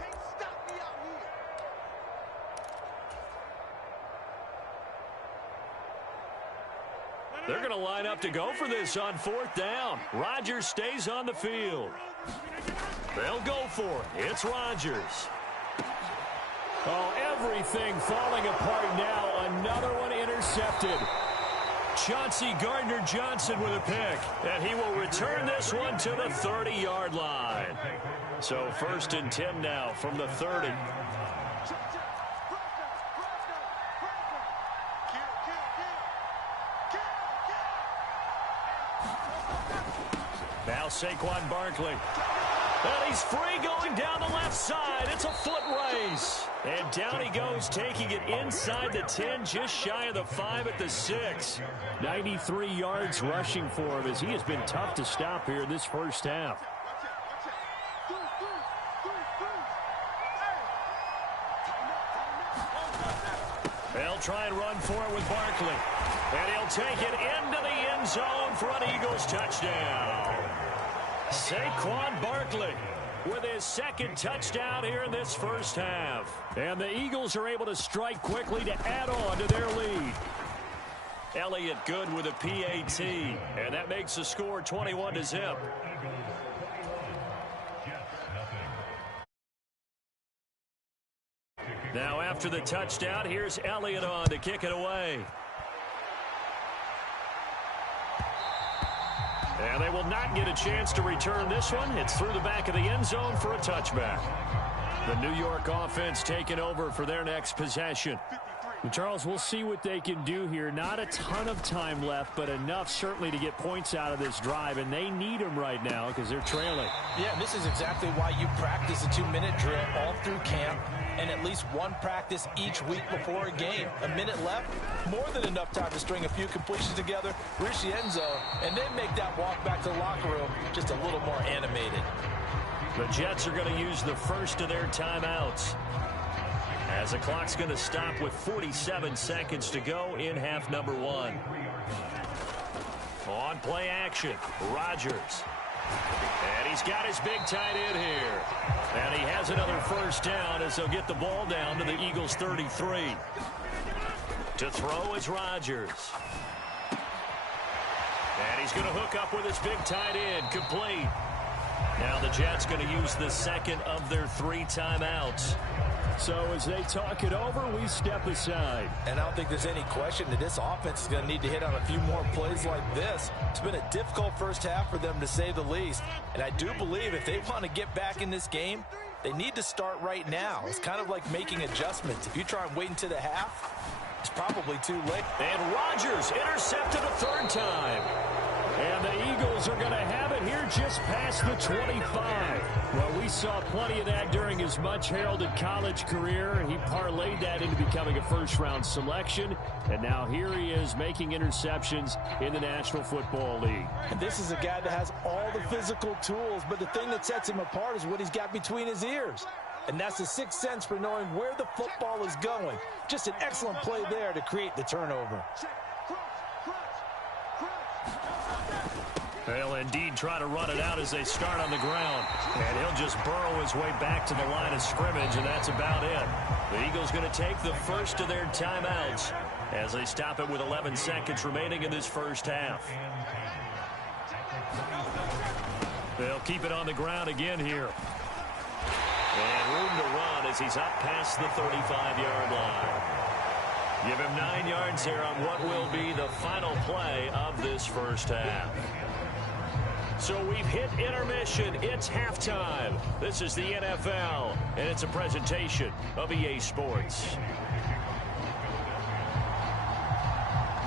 They're going to line up to go for this on 4th down. Rodgers stays on the field. They'll go for it. It's Rodgers. Oh, everything falling apart now. Another one intercepted. Chauncey Gardner-Johnson with a pick. And he will return this one to the 30-yard line. So 1st and 10 now from the 30. Now Saquon Barkley. And he's free going down the left side. It's a foot race. And down he goes, taking it inside the 10, just shy of the 5 at the 6. 93 yards rushing for him as he has been tough to stop here this first half. They'll try and run for it with Barkley. And he'll take it into the end zone for an Eagles touchdown. Saquon Barkley with his second touchdown here in this first half. And the Eagles are able to strike quickly to add on to their lead. Elliott good with a PAT. And that makes the score 21-0. Now after the touchdown, here's Elliott on to kick it away. And they will not get a chance to return this one. It's through the back of the end zone for a touchback. The New York offense taking over for their next possession. And Charles, we'll see what they can do here. Not a ton of time left, but enough certainly to get points out of this drive, and they need them right now because they're trailing. Yeah, this is exactly why you practice a 2-minute drill all through camp and at least one practice each week before a game. A minute left, more than enough time to string a few completions together, reach the end zone, and then make that walk back to the locker room just a little more animated. The Jets are going to use the first of their timeouts, as the clock's going to stop with 47 seconds to go in half number one. On play action, Rodgers. And he's got his big tight end here. And he has another first down as they'll get the ball down to the Eagles' 33. To throw is Rodgers. And he's going to hook up with his big tight end, complete. Now the Jets going to use the second of their 3 timeouts. So as they talk it over, we step aside. And I don't think there's any question that this offense is going to need to hit on a few more plays like this. It's been a difficult first half for them, to say the least. And I do believe if they want to get back in this game, they need to start right now. It's kind of like making adjustments. If you try and wait until the half, it's probably too late. And Rodgers intercepted a third time. And the Eagles are going to have it here just past the 25. Well, we saw plenty of that during his much-heralded college career. He parlayed that into becoming a first-round selection. And now here he is making interceptions in the National Football League. And this is a guy that has all the physical tools, but the thing that sets him apart is what he's got between his ears. And that's the sixth sense for knowing where the football is going. Just an excellent play there to create the turnover. They'll indeed try to run it out as they start on the ground. And he'll just burrow his way back to the line of scrimmage, and that's about it. The Eagles going to take the first of their timeouts as they stop it with 11 seconds remaining in this first half. They'll keep it on the ground again here. And room to run as he's up past the 35-yard line. Give him 9 yards here on what will be the final play of this first half. So we've hit intermission. It's halftime. This is the NFL, and it's a presentation of EA Sports.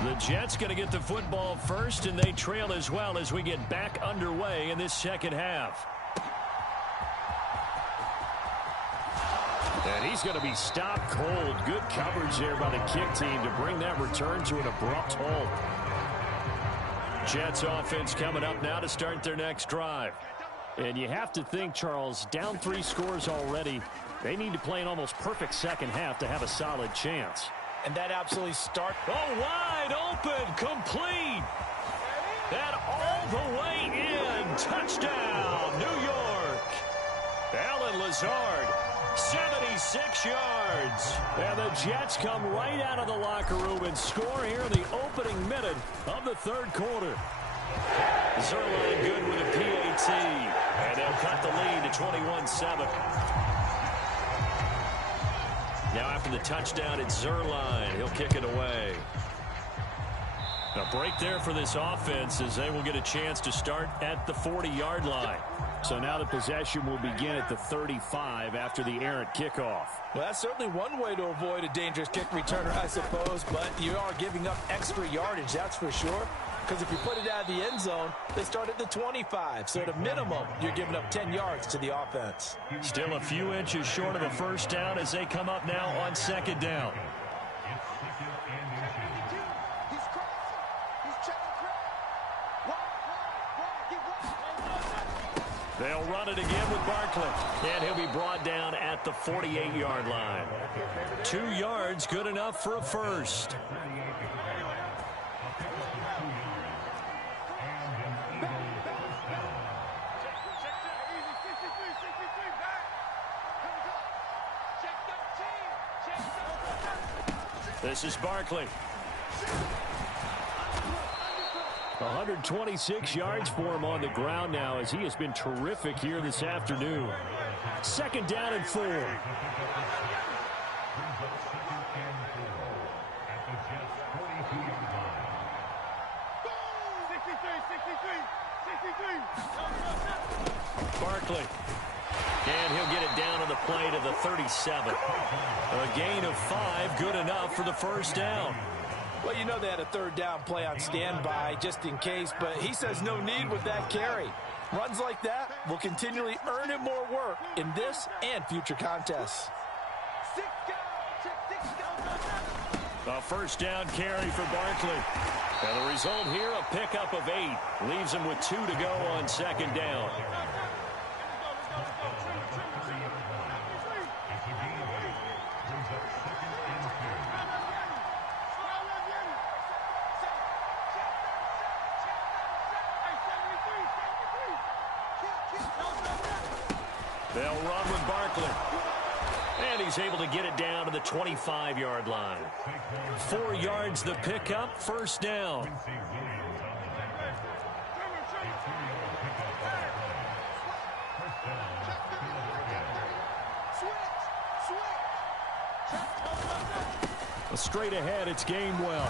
The Jets going to get the football first, and they trail as well as we get back underway in this second half. And he's going to be stopped cold. Good coverage there by the kick team to bring that return to an abrupt halt. Jets offense coming up now to start their next drive. And you have to think, Charles, down 3 scores already. They need to play an almost perfect second half to have a solid chance. And that absolutely starts. Oh, wide open, complete. And all the way in. Touchdown, New York. Allen Lazard, 76 yards. And the Jets come right out of the locker room and score here in the opening minute of the third quarter. Zerline good with a PAT. And they'll cut the lead to 21-7. Now after the touchdown, it's Zerline. He'll kick it away. A break there for this offense as they will get a chance to start at the 40-yard line. So now the possession will begin at the 35 after the errant kickoff. Well, that's certainly one way to avoid a dangerous kick returner, I suppose, but you are giving up extra yardage, that's for sure. Because if you put it out of the end zone, they start at the 25. So at a minimum, you're giving up 10 yards to the offense. Still a few inches short of a first down as they come up now on second down. They'll run it again with Barkley. And he'll be brought down at the 48-yard line. 2 yards, good enough for a first. This is Barkley. 126 yards for him on the ground now as he has been terrific here this afternoon. 2nd down and 4. Barkley. And he'll get it down on the play to the 37. A gain of 5, good enough for the first down. Well, you know they had a 3rd down play on standby just in case, but he says no need with that carry. Runs like that will continually earn him more work in this and future contests. A first down carry for Barkley. And the result here, a pickup of 8. Leaves him with 2 to go on 2nd down. They'll run with Barkley. And he's able to get it down to the 25-yard line. 4 yards the pickup, first down. Straight ahead, it's Gainwell.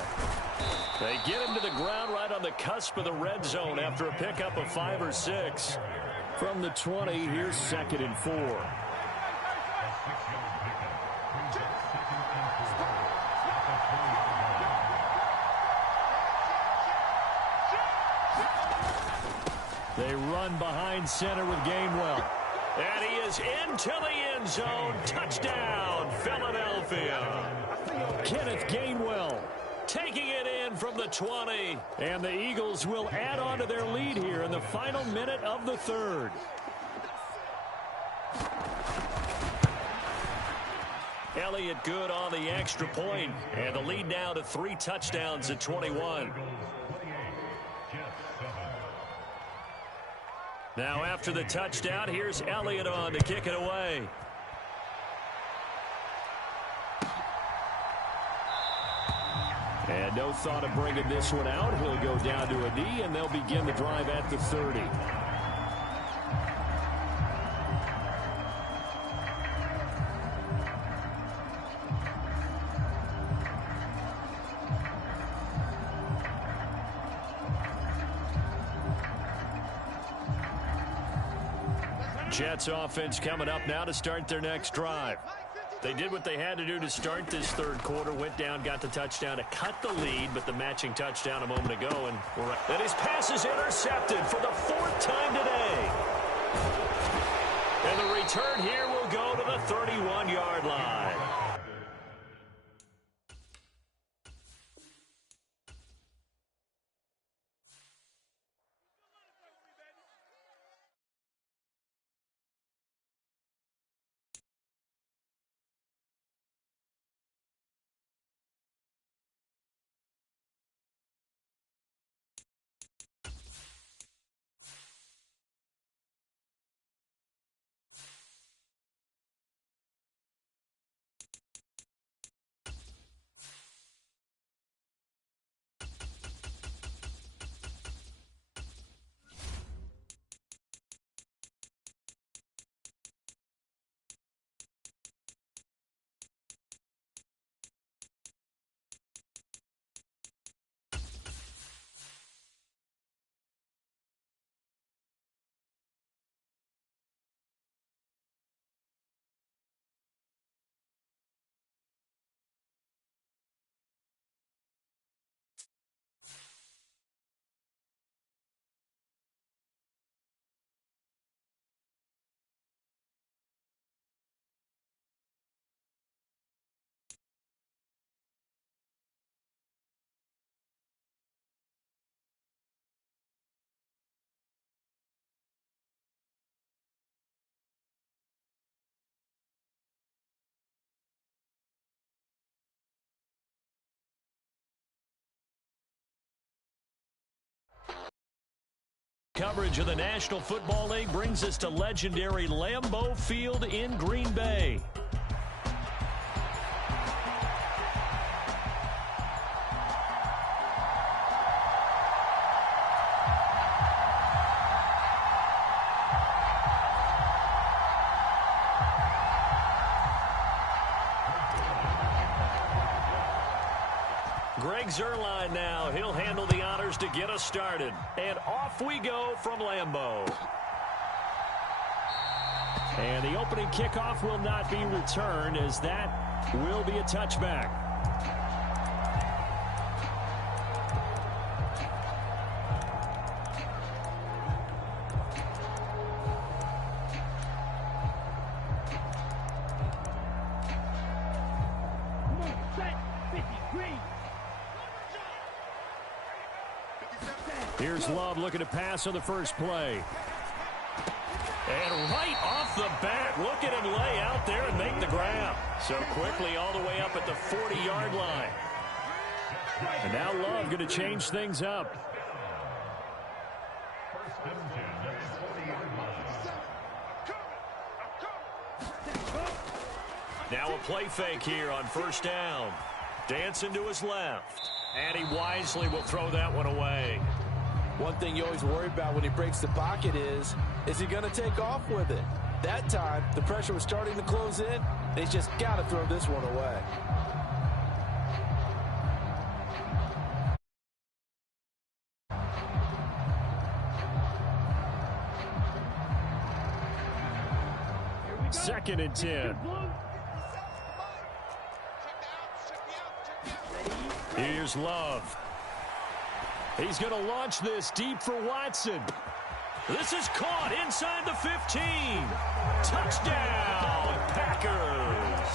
They get him to the ground right on the cusp of the red zone after a pickup of 5 or 6. From the 20, here's 2nd and 4. They run behind center with Gainwell. And he is into the end zone. Touchdown, Philadelphia. Kenneth Gainwell taking it in from the 20. And the Eagles will add on to their lead here in the final minute of the 3rd. Elliott good on the extra point. And the lead now to 3 touchdowns at 21. Now after the touchdown, here's Elliott on to kick it away. And no thought of bringing this one out. He'll go down to a D, and they'll begin the drive at the 30. Jets offense coming up now to start their next drive. They did what they had to do to start this 3rd quarter. Went down, got the touchdown to cut the lead, but the matching touchdown a moment ago. And his pass is intercepted for the 4th time today. And the return here will go to the 31-yard line. coverage of the National Football League brings us to legendary Lambeau Field in Green Bay. Greg Zuerlein now. He'll handle the honors to get us started. And off we go from Lambeau. And the opening kickoff will not be returned, as that will be a touchback. Here's Love looking to pass on the first play. And right off the bat, look at him lay out there and make the grab. So quickly all the way up at the 40-yard line. And now Love going to change things up. Now a play fake here on first down. Dancing to his left. And he wisely will throw that one away. One thing you always worry about when he breaks the pocket is he going to take off with it? That time, the pressure was starting to close in. They just got to throw this one away. Second and 10. Here's Love. He's going to launch this deep for Watson. This is caught inside the 15. Touchdown, Packers.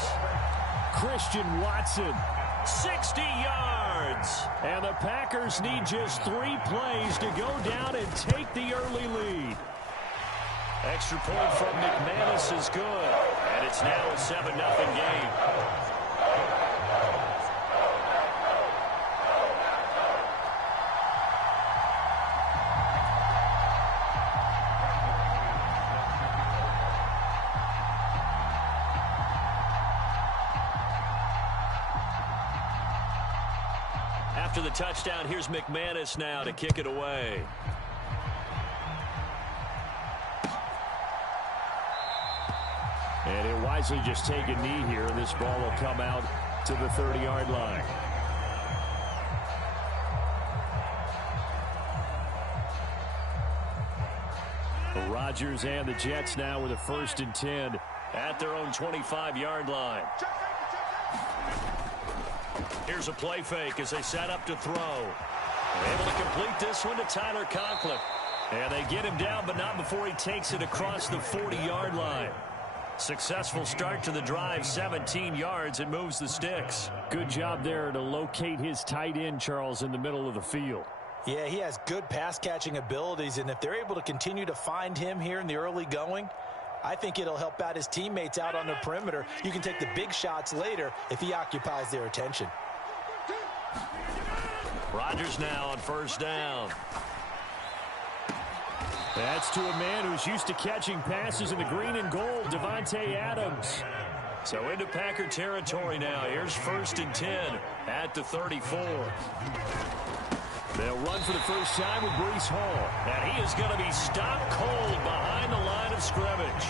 Christian Watson. 60 yards. And the Packers need just 3 plays to go down and take the early lead. Extra point from McManus is good. And it's now a 7-0 game. After the touchdown, here's McManus now to kick it away. And he'll wisely just take a knee here, and this ball will come out to the 30-yard line. Rodgers and the Jets now with a 1st and 10 at their own 25-yard line. Here's a play fake as they set up to throw. Able to complete this one to Tyler Conklin. And they get him down, but not before he takes it across the 40-yard line. Successful start to the drive, 17 yards, and moves the sticks. Good job there to locate his tight end, Charles, in the middle of the field. Yeah, he has good pass-catching abilities, and if they're able to continue to find him here in the early going, I think it'll help out his teammates out on the perimeter. You can take the big shots later if he occupies their attention. Rodgers now on first down. That's to a man who's used to catching passes in the green and gold, Devontae Adams. So into Packer territory now. Here's 1st and 10 at the 34. They'll run for the first time with Breece Hall. And he is going to be stopped cold behind the line of scrimmage.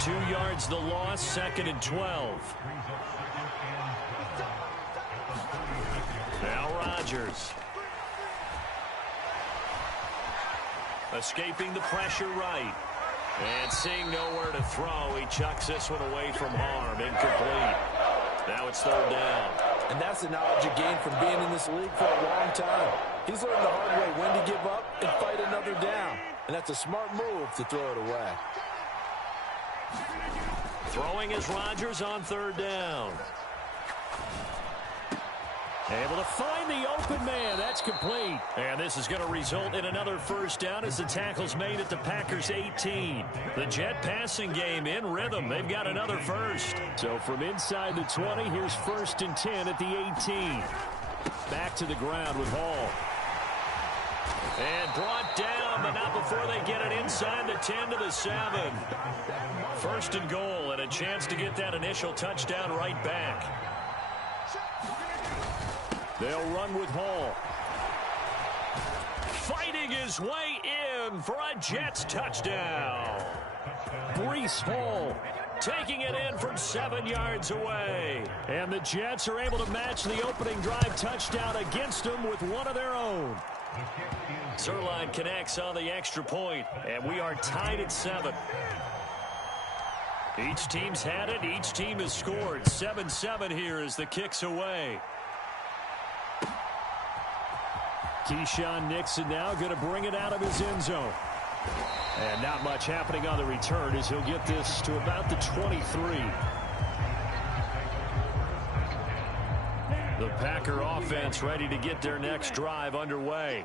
2 yards the loss, 2nd and 12. Now Rodgers. Escaping the pressure right. And seeing nowhere to throw, he chucks this one away from harm. Incomplete. Now it's 3rd down. And that's the knowledge you gain from being in this league for a long time. He's learned the hard way when to give up and fight another down. And that's a smart move to throw it away. Throwing is Rodgers on 3rd down. Able to find the open man. That's complete. And this is going to result in another first down as the tackle's made at the Packers 18. The Jet passing game in rhythm. They've got another first. So from inside the 20, here's 1st and 10 at the 18. Back to the ground with Hall. And brought down, but not before they get it inside the 10 to the 7. First and goal, and a chance to get that initial touchdown right back. They'll run with Hall. Fighting his way in for a Jets touchdown. Breece Hall taking it in from 7 yards away. And the Jets are able to match the opening drive touchdown against them with one of their own. Zerline connects on the extra point, and we are tied at 7. Each team's had it. Each team has scored. 7-7 here as the kick's away. Keyshawn Nixon now going to bring it out of his end zone. And not much happening on the return as he'll get this to about the 23. The Packer offense ready to get their next drive underway.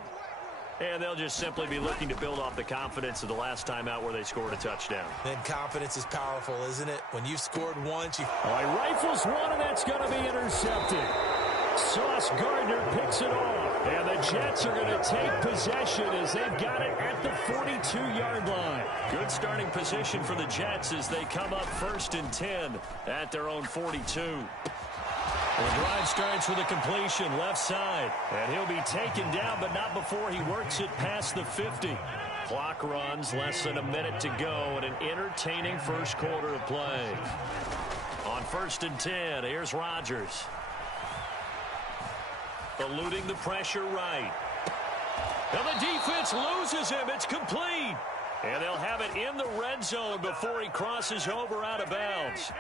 And they'll just simply be looking to build off the confidence of the last time out where they scored a touchdown. And confidence is powerful, isn't it? When you've scored once, you... Oh, he rifles one, and that's going to be intercepted. Sauce Gardner picks it off. And the Jets are going to take possession as they've got it at the 42-yard line. Good starting position for the Jets as they come up 1st and 10 at their own 42. The drive starts with a completion left side. And he'll be taken down, but not before he works it past the 50. Clock runs, less than a minute to go, and an entertaining first quarter of play. On 1st and 10, here's Rodgers. Eluding the pressure right. And the defense loses him. It's complete. And they'll have it in the red zone before he crosses over out of bounds.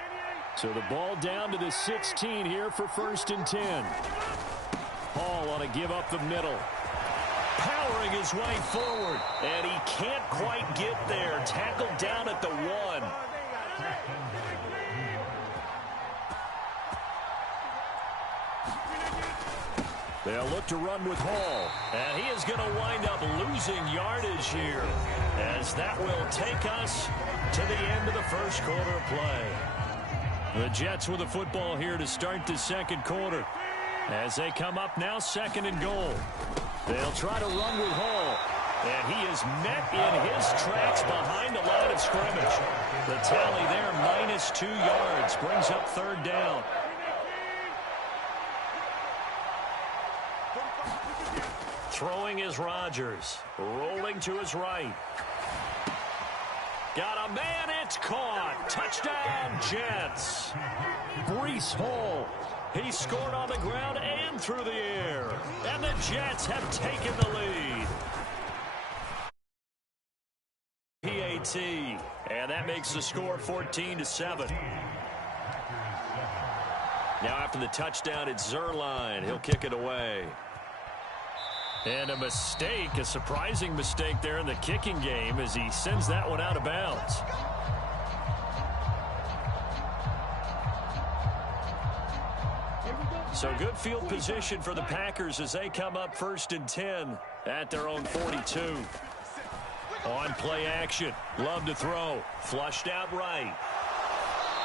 So the ball down to the 16 here for 1st and 10. Hall on a give up the middle. Powering his way forward. And he can't quite get there. Tackled down at the 1. They'll look to run with Hall. And he is going to wind up losing yardage here, as that will take us to the end of the first quarter of play. The Jets with the football here to start the second quarter. As they come up now 2nd and goal. They'll try to run with Hall. And he is met in his tracks behind the line of scrimmage. The tally there, -2 yards, brings up 3rd down. Throwing is Rodgers. Rolling to his right. Got a man, it's caught. Touchdown, Jets. Breece Hall. He scored on the ground and through the air. And the Jets have taken the lead. PAT. And that makes the score 14-7. Now after the touchdown, it's Zerline. He'll kick it away. And a mistake, a surprising mistake there in the kicking game as he sends that one out of bounds. So good field position for the Packers as they come up 1st and 10 at their own 42. On play action. Love to throw. Flushed out right.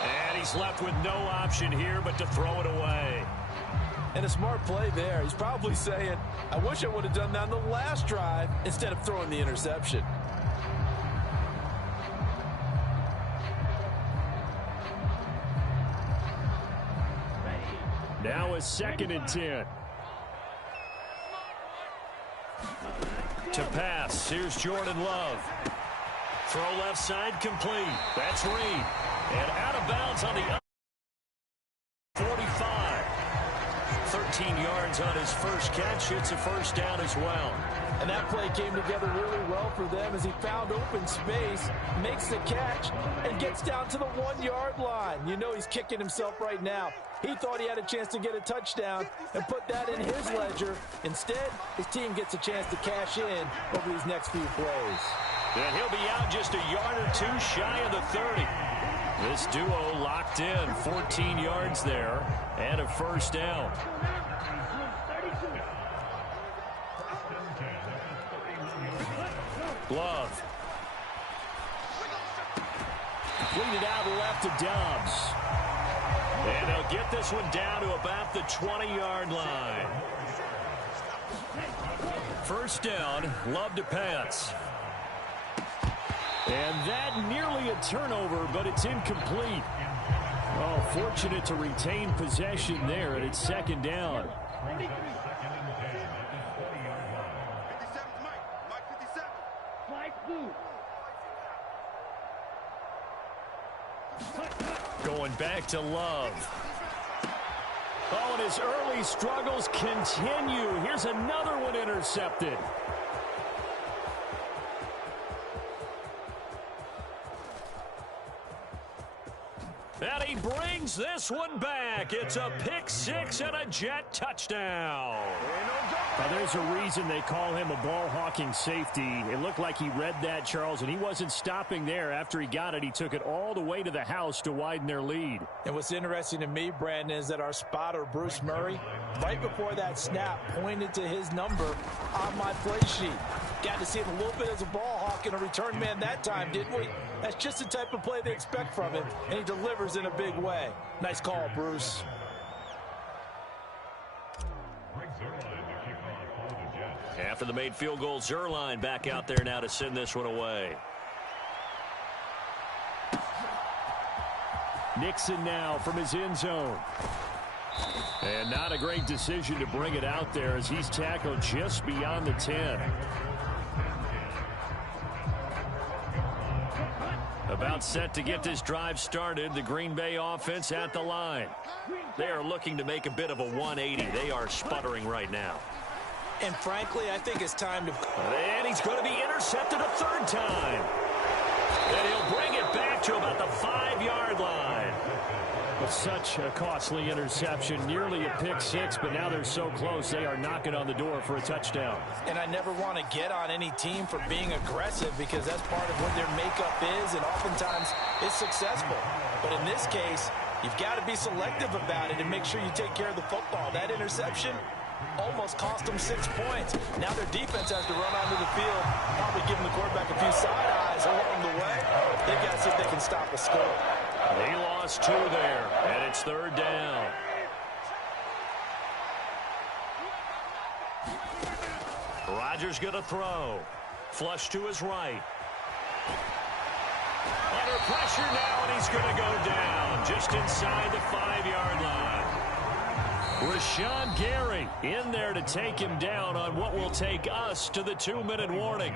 And he's left with no option here but to throw it away. And a smart play there. He's probably saying, I wish I would have done that on the last drive instead of throwing the interception. Now a 2nd and 10. To pass. Here's Jordan Love. Throw left side complete. That's Reed. And out of bounds on the 45. 13 yards on his first catch. It's a 1st down as well. And that play came together really well for them as he found open space, makes the catch, and gets down to the 1-yard line. You know he's kicking himself right now. He thought he had a chance to get a touchdown and put that in his ledger. Instead, his team gets a chance to cash in over these next few plays. And he'll be out just a yard or two shy of the 30. This duo locked in, 14 yards there, and a 1st down. Love. Completed out left to Dobbs. And they'll get this one down to about the 20-yard line. First down, Love to pass. And that nearly a turnover, but it's incomplete. Oh, fortunate to retain possession there, and it's second down. Going back to Love. Oh, and his early struggles continue. Here's another one intercepted. And he brings this one back. It's a pick six and a Jet touchdown. Now, there's a reason they call him a ball-hawking safety. It looked like he read that, Charles, and he wasn't stopping there. After he got it, he took it all the way to the house to widen their lead. And what's interesting to me, Brandon, is that our spotter, Bruce Murray, right before that snap, pointed to his number on my play sheet. Got to see him a little bit as a ball hawk and a return man that time, didn't we? That's just the type of play they expect from him, and he delivers in a big way. Nice call, Bruce. After the made field goal, Zerline back out there now to send this one away. Nixon now from his end zone. And not a great decision to bring it out there as he's tackled just beyond the 10. About set to get this drive started. The Green Bay offense at the line. They are looking to make a bit of a 180. They are sputtering right now. And frankly, I think it's time to... And he's going to be intercepted a third time. And he'll bring it back to about the 5-yard line. But such a costly interception, nearly a pick six, but now they're so close they are knocking on the door for a touchdown. And I never want to get on any team for being aggressive because that's part of what their makeup is, and oftentimes it's successful. But in this case, you've got to be selective about it and make sure you take care of the football. That interception almost cost them 6 points. Now their defense has to run onto the field, probably giving the quarterback a few side eyes along the way. They've got to see if they can stop a score. They lost 2 there, and it's third down. Rodgers going to throw. Flush to his right. Under pressure now, and he's going to go down just inside the 5-yard line. Rashawn Gary in there to take him down on what will take us to the 2-minute warning.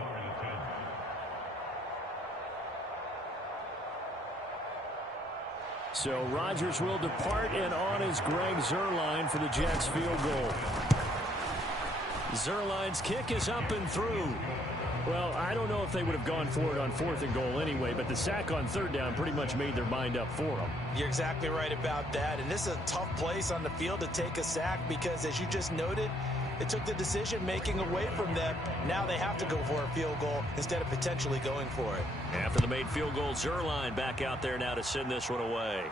So Rodgers will depart, and on is Greg Zuerlein for the Jets field goal. Zuerlein's kick is up and through. Well, I don't know if they would have gone for it on 4th and goal anyway, but the sack on 3rd down pretty much made their mind up for them. You're exactly right about that, and this is a tough place on the field to take a sack because, as you just noted, it took the decision-making away from them. Now they have to go for a field goal instead of potentially going for it. After the made field goal, Zuerlein back out there now to send this one away.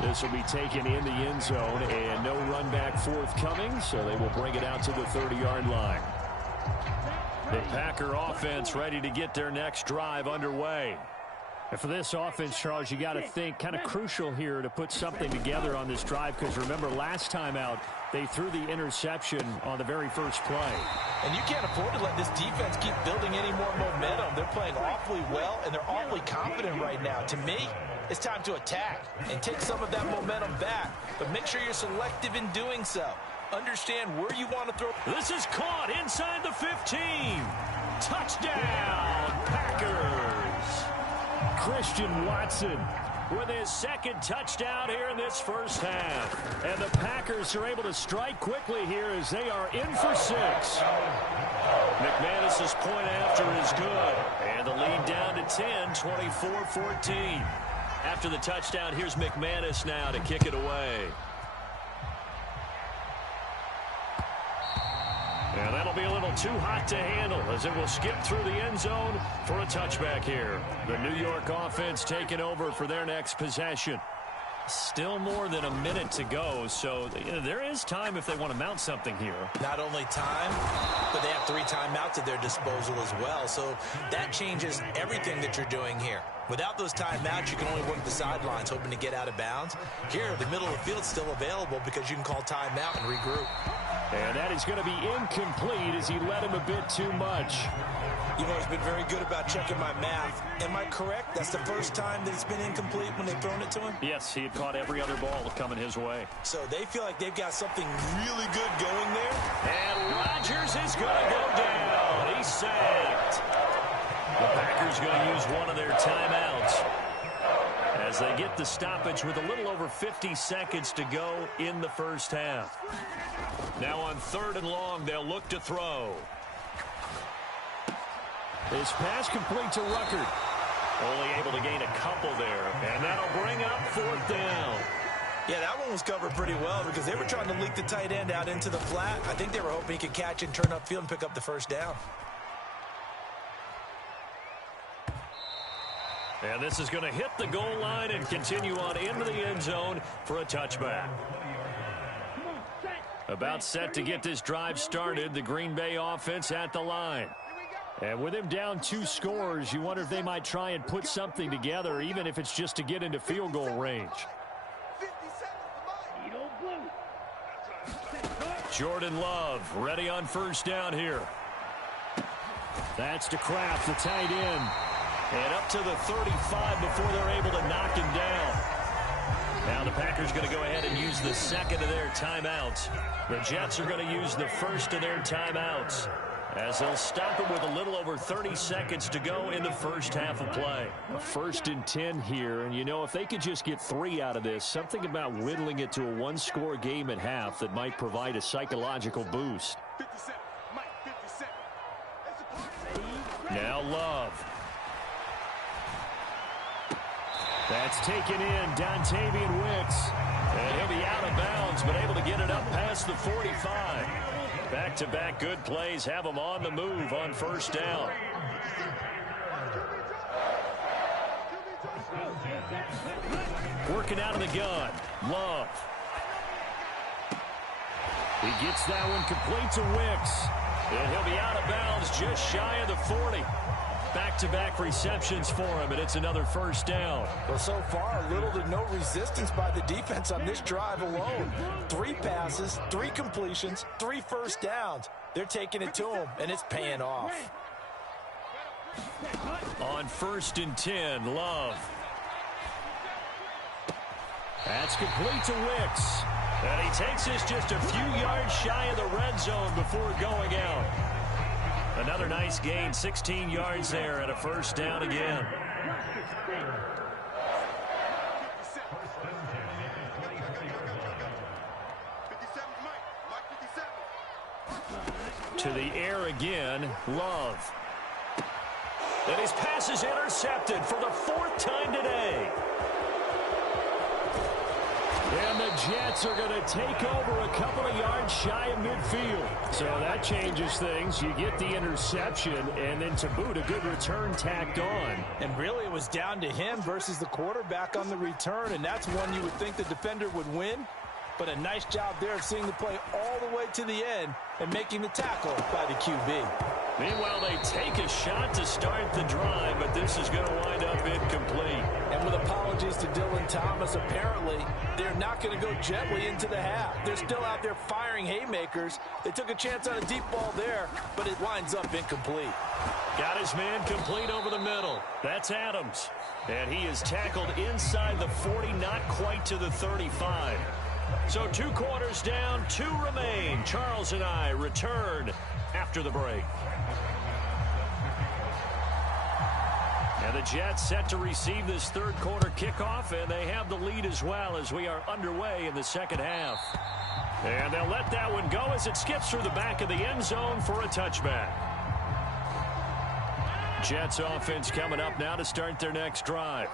This will be taken in the end zone, and no run back forthcoming, so they will bring it out to the 30-yard line. The Packer offense ready to get their next drive underway. And for this offense, Charles, you got to think kind of crucial here to put something together on this drive, because remember last time out they threw the interception on the very first play. And you can't afford to let this defense keep building any more momentum. They're playing awfully well, and they're awfully confident right now. To me, it's time to attack and take some of that momentum back, but make sure you're selective in doing so. Understand where you want to throw. This is caught inside the 15. Touchdown, Packers. Christian Watson with his second touchdown here in this first half. And the Packers are able to strike quickly here as they are in for 6. McManus's point after is good. And the lead down to 10, 24-14. After the touchdown, here's McManus now to kick it away. And that'll be a little too hot to handle as it will skip through the end zone for a touchback here. The New York offense taking over for their next possession. Still more than a minute to go, so there is time if they want to mount something here. Not only time, but they have 3 timeouts at their disposal as well, so that changes everything that you're doing here. Without those timeouts, you can only work the sidelines, hoping to get out of bounds. Here, the middle of the field is still available because you can call timeout and regroup. And that is going to be incomplete as he led him a bit too much. You've always been very good about checking my math. Am I correct? That's the first time that it's been incomplete when they've thrown it to him? Yes, he had caught every other ball coming his way. So they feel like they've got something really good going there. And Rodgers is going to go down. He's sacked. The Packers going to use one of their timeouts as they get the stoppage with a little over 50 seconds to go in the first half. Now on 3rd and long, they'll look to throw. This pass complete to Ruckert. Only able to gain a couple there, and that'll bring up 4th down. Yeah, that one was covered pretty well because they were trying to leak the tight end out into the flat. I think they were hoping he could catch and turn upfield and pick up the first down. And this is going to hit the goal line and continue on into the end zone for a touchback. About set to get this drive started, the Green Bay offense at the line. And with him down 2 scores, you wonder if they might try and put something together, even if it's just to get into field goal range. Jordan Love ready on 1st down here. That's to Kraft, the tight end. And up to the 35 before they're able to knock him down. Now the Packers going to go ahead and use the 2nd of their timeouts. The Jets are going to use the 1st of their timeouts, as they'll stop him with a little over 30 seconds to go in the first half of play. 1st and 10 here, and you know, if they could just get 3 out of this, something about whittling it to a 1-score game at half that might provide a psychological boost. Now Love. That's taken in, Dontavian Wicks. And he'll be out of bounds, but able to get it up past the 45. Back-to-back good plays have him on the move on 1st down. Working out of the gun, Love. He gets that one complete to Wicks. And he'll be out of bounds just shy of the 40. Back-to-back receptions for him, and it's another 1st down. Well, so far, little to no resistance by the defense on this drive alone. 3 passes, 3 completions, 3 first downs. They're taking it to him, and it's paying off. On 1st and 10, Love. That's complete to Wicks. And he takes this just a few yards shy of the red zone before going out. Another nice gain, 16 yards there, and a 1st down again. To the air again, Love. And his pass is intercepted for the 4th time today. And the Jets are going to take over a couple of yards shy of midfield. So that changes things. You get the interception, and then to boot, a good return tacked on. And really, it was down to him versus the quarterback on the return, and that's one you would think the defender would win. But a nice job there of seeing the play all the way to the end and making the tackle by the QB. Meanwhile, they take a shot to start the drive, but this is going to wind up incomplete. And with apologies to Dylan Thomas, apparently they're not going to go gently into the half. They're still out there firing haymakers. They took a chance on a deep ball there, but it winds up incomplete. Got his man complete over the middle. That's Adams. And he is tackled inside the 40, not quite to the 35. So 2 quarters down, 2 remain. Charles and I return after the break. And the Jets set to receive this 3rd quarter kickoff, and they have the lead as well as we are underway in the 2nd half. And they'll let that one go as it skips through the back of the end zone for a touchback. Jets offense coming up now to start their next drive.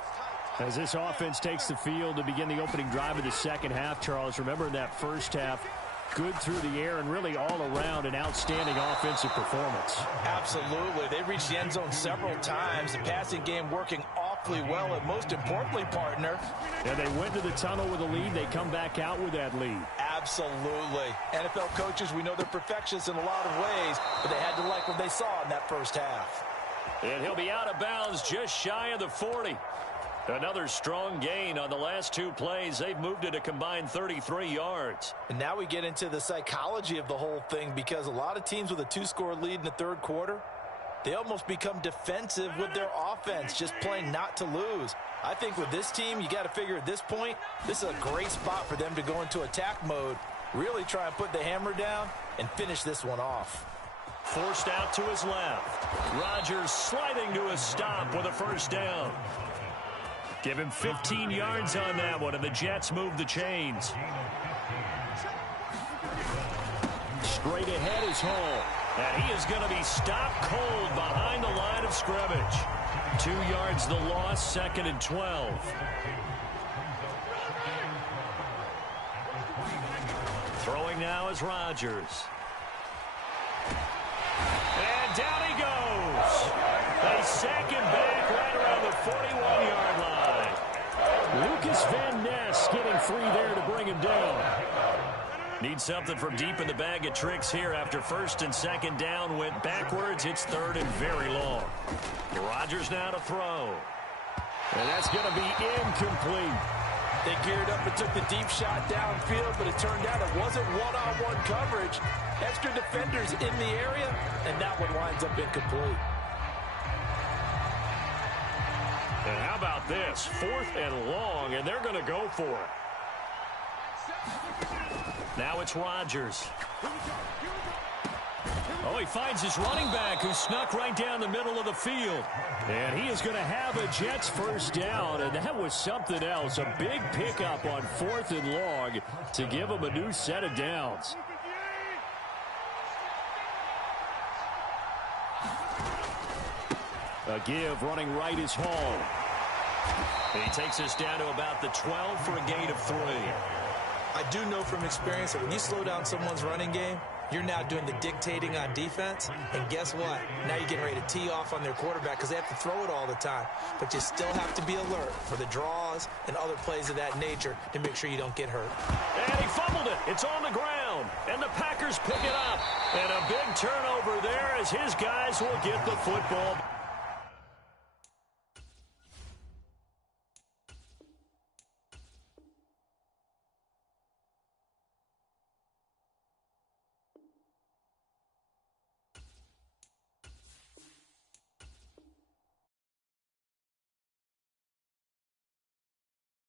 As this offense takes the field to begin the opening drive of the 2nd half, Charles, remember in that 1st half, good through the air and really all around an outstanding offensive performance. Absolutely. They reached the end zone several times. The passing game working awfully well, and most importantly, partner. And they went to the tunnel with a lead. They come back out with that lead. Absolutely. NFL coaches, we know they're perfectionists in a lot of ways, but they had to like what they saw in that 1st half. And he'll be out of bounds just shy of the 40. Another strong gain on the last two plays. They've moved it a combined 33 yards. And now we get into the psychology of the whole thing, because a lot of teams with a 2-score lead in the third quarter, they almost become defensive with their offense, just playing not to lose. I think with this team, you got to figure at this point, this is a great spot for them to go into attack mode, really try and put the hammer down and finish this one off. Forced out to his left. Rodgers sliding to a stop with a first down. Give him 15 yards on that one, and the Jets move the chains. Straight ahead is Hall. And he is going to be stopped cold behind the line of scrimmage. 2 yards the loss, 2nd and 12. Throwing now is Rodgers. And down he goes. They sack him back right around the 41-yard line. Lucas Van Ness getting free there to bring him down. Need something from deep in the bag of tricks here after 1st and 2nd down went backwards. It's 3rd and very long. Rodgers now to throw. And that's going to be incomplete. They geared up and took the deep shot downfield, but it turned out it wasn't one-on-one coverage. Extra defenders in the area, and that one winds up incomplete. And how about this? 4th and long, and they're going to go for it. Now it's Rodgers. Oh, he finds his running back who snuck right down the middle of the field. And he is going to have a Jets first down, and that was something else. A big pickup on 4th and long to give him a new set of downs. A give running right is Hall. And he takes us down to about the 12 for a gain of 3. I do know from experience that when you slow down someone's running game, you're now doing the dictating on defense. And guess what? Now you're getting ready to tee off on their quarterback because they have to throw it all the time. But you still have to be alert for the draws and other plays of that nature to make sure you don't get hurt. And he fumbled it. It's on the ground. And the Packers pick it up. And a big turnover there as his guys will get the football.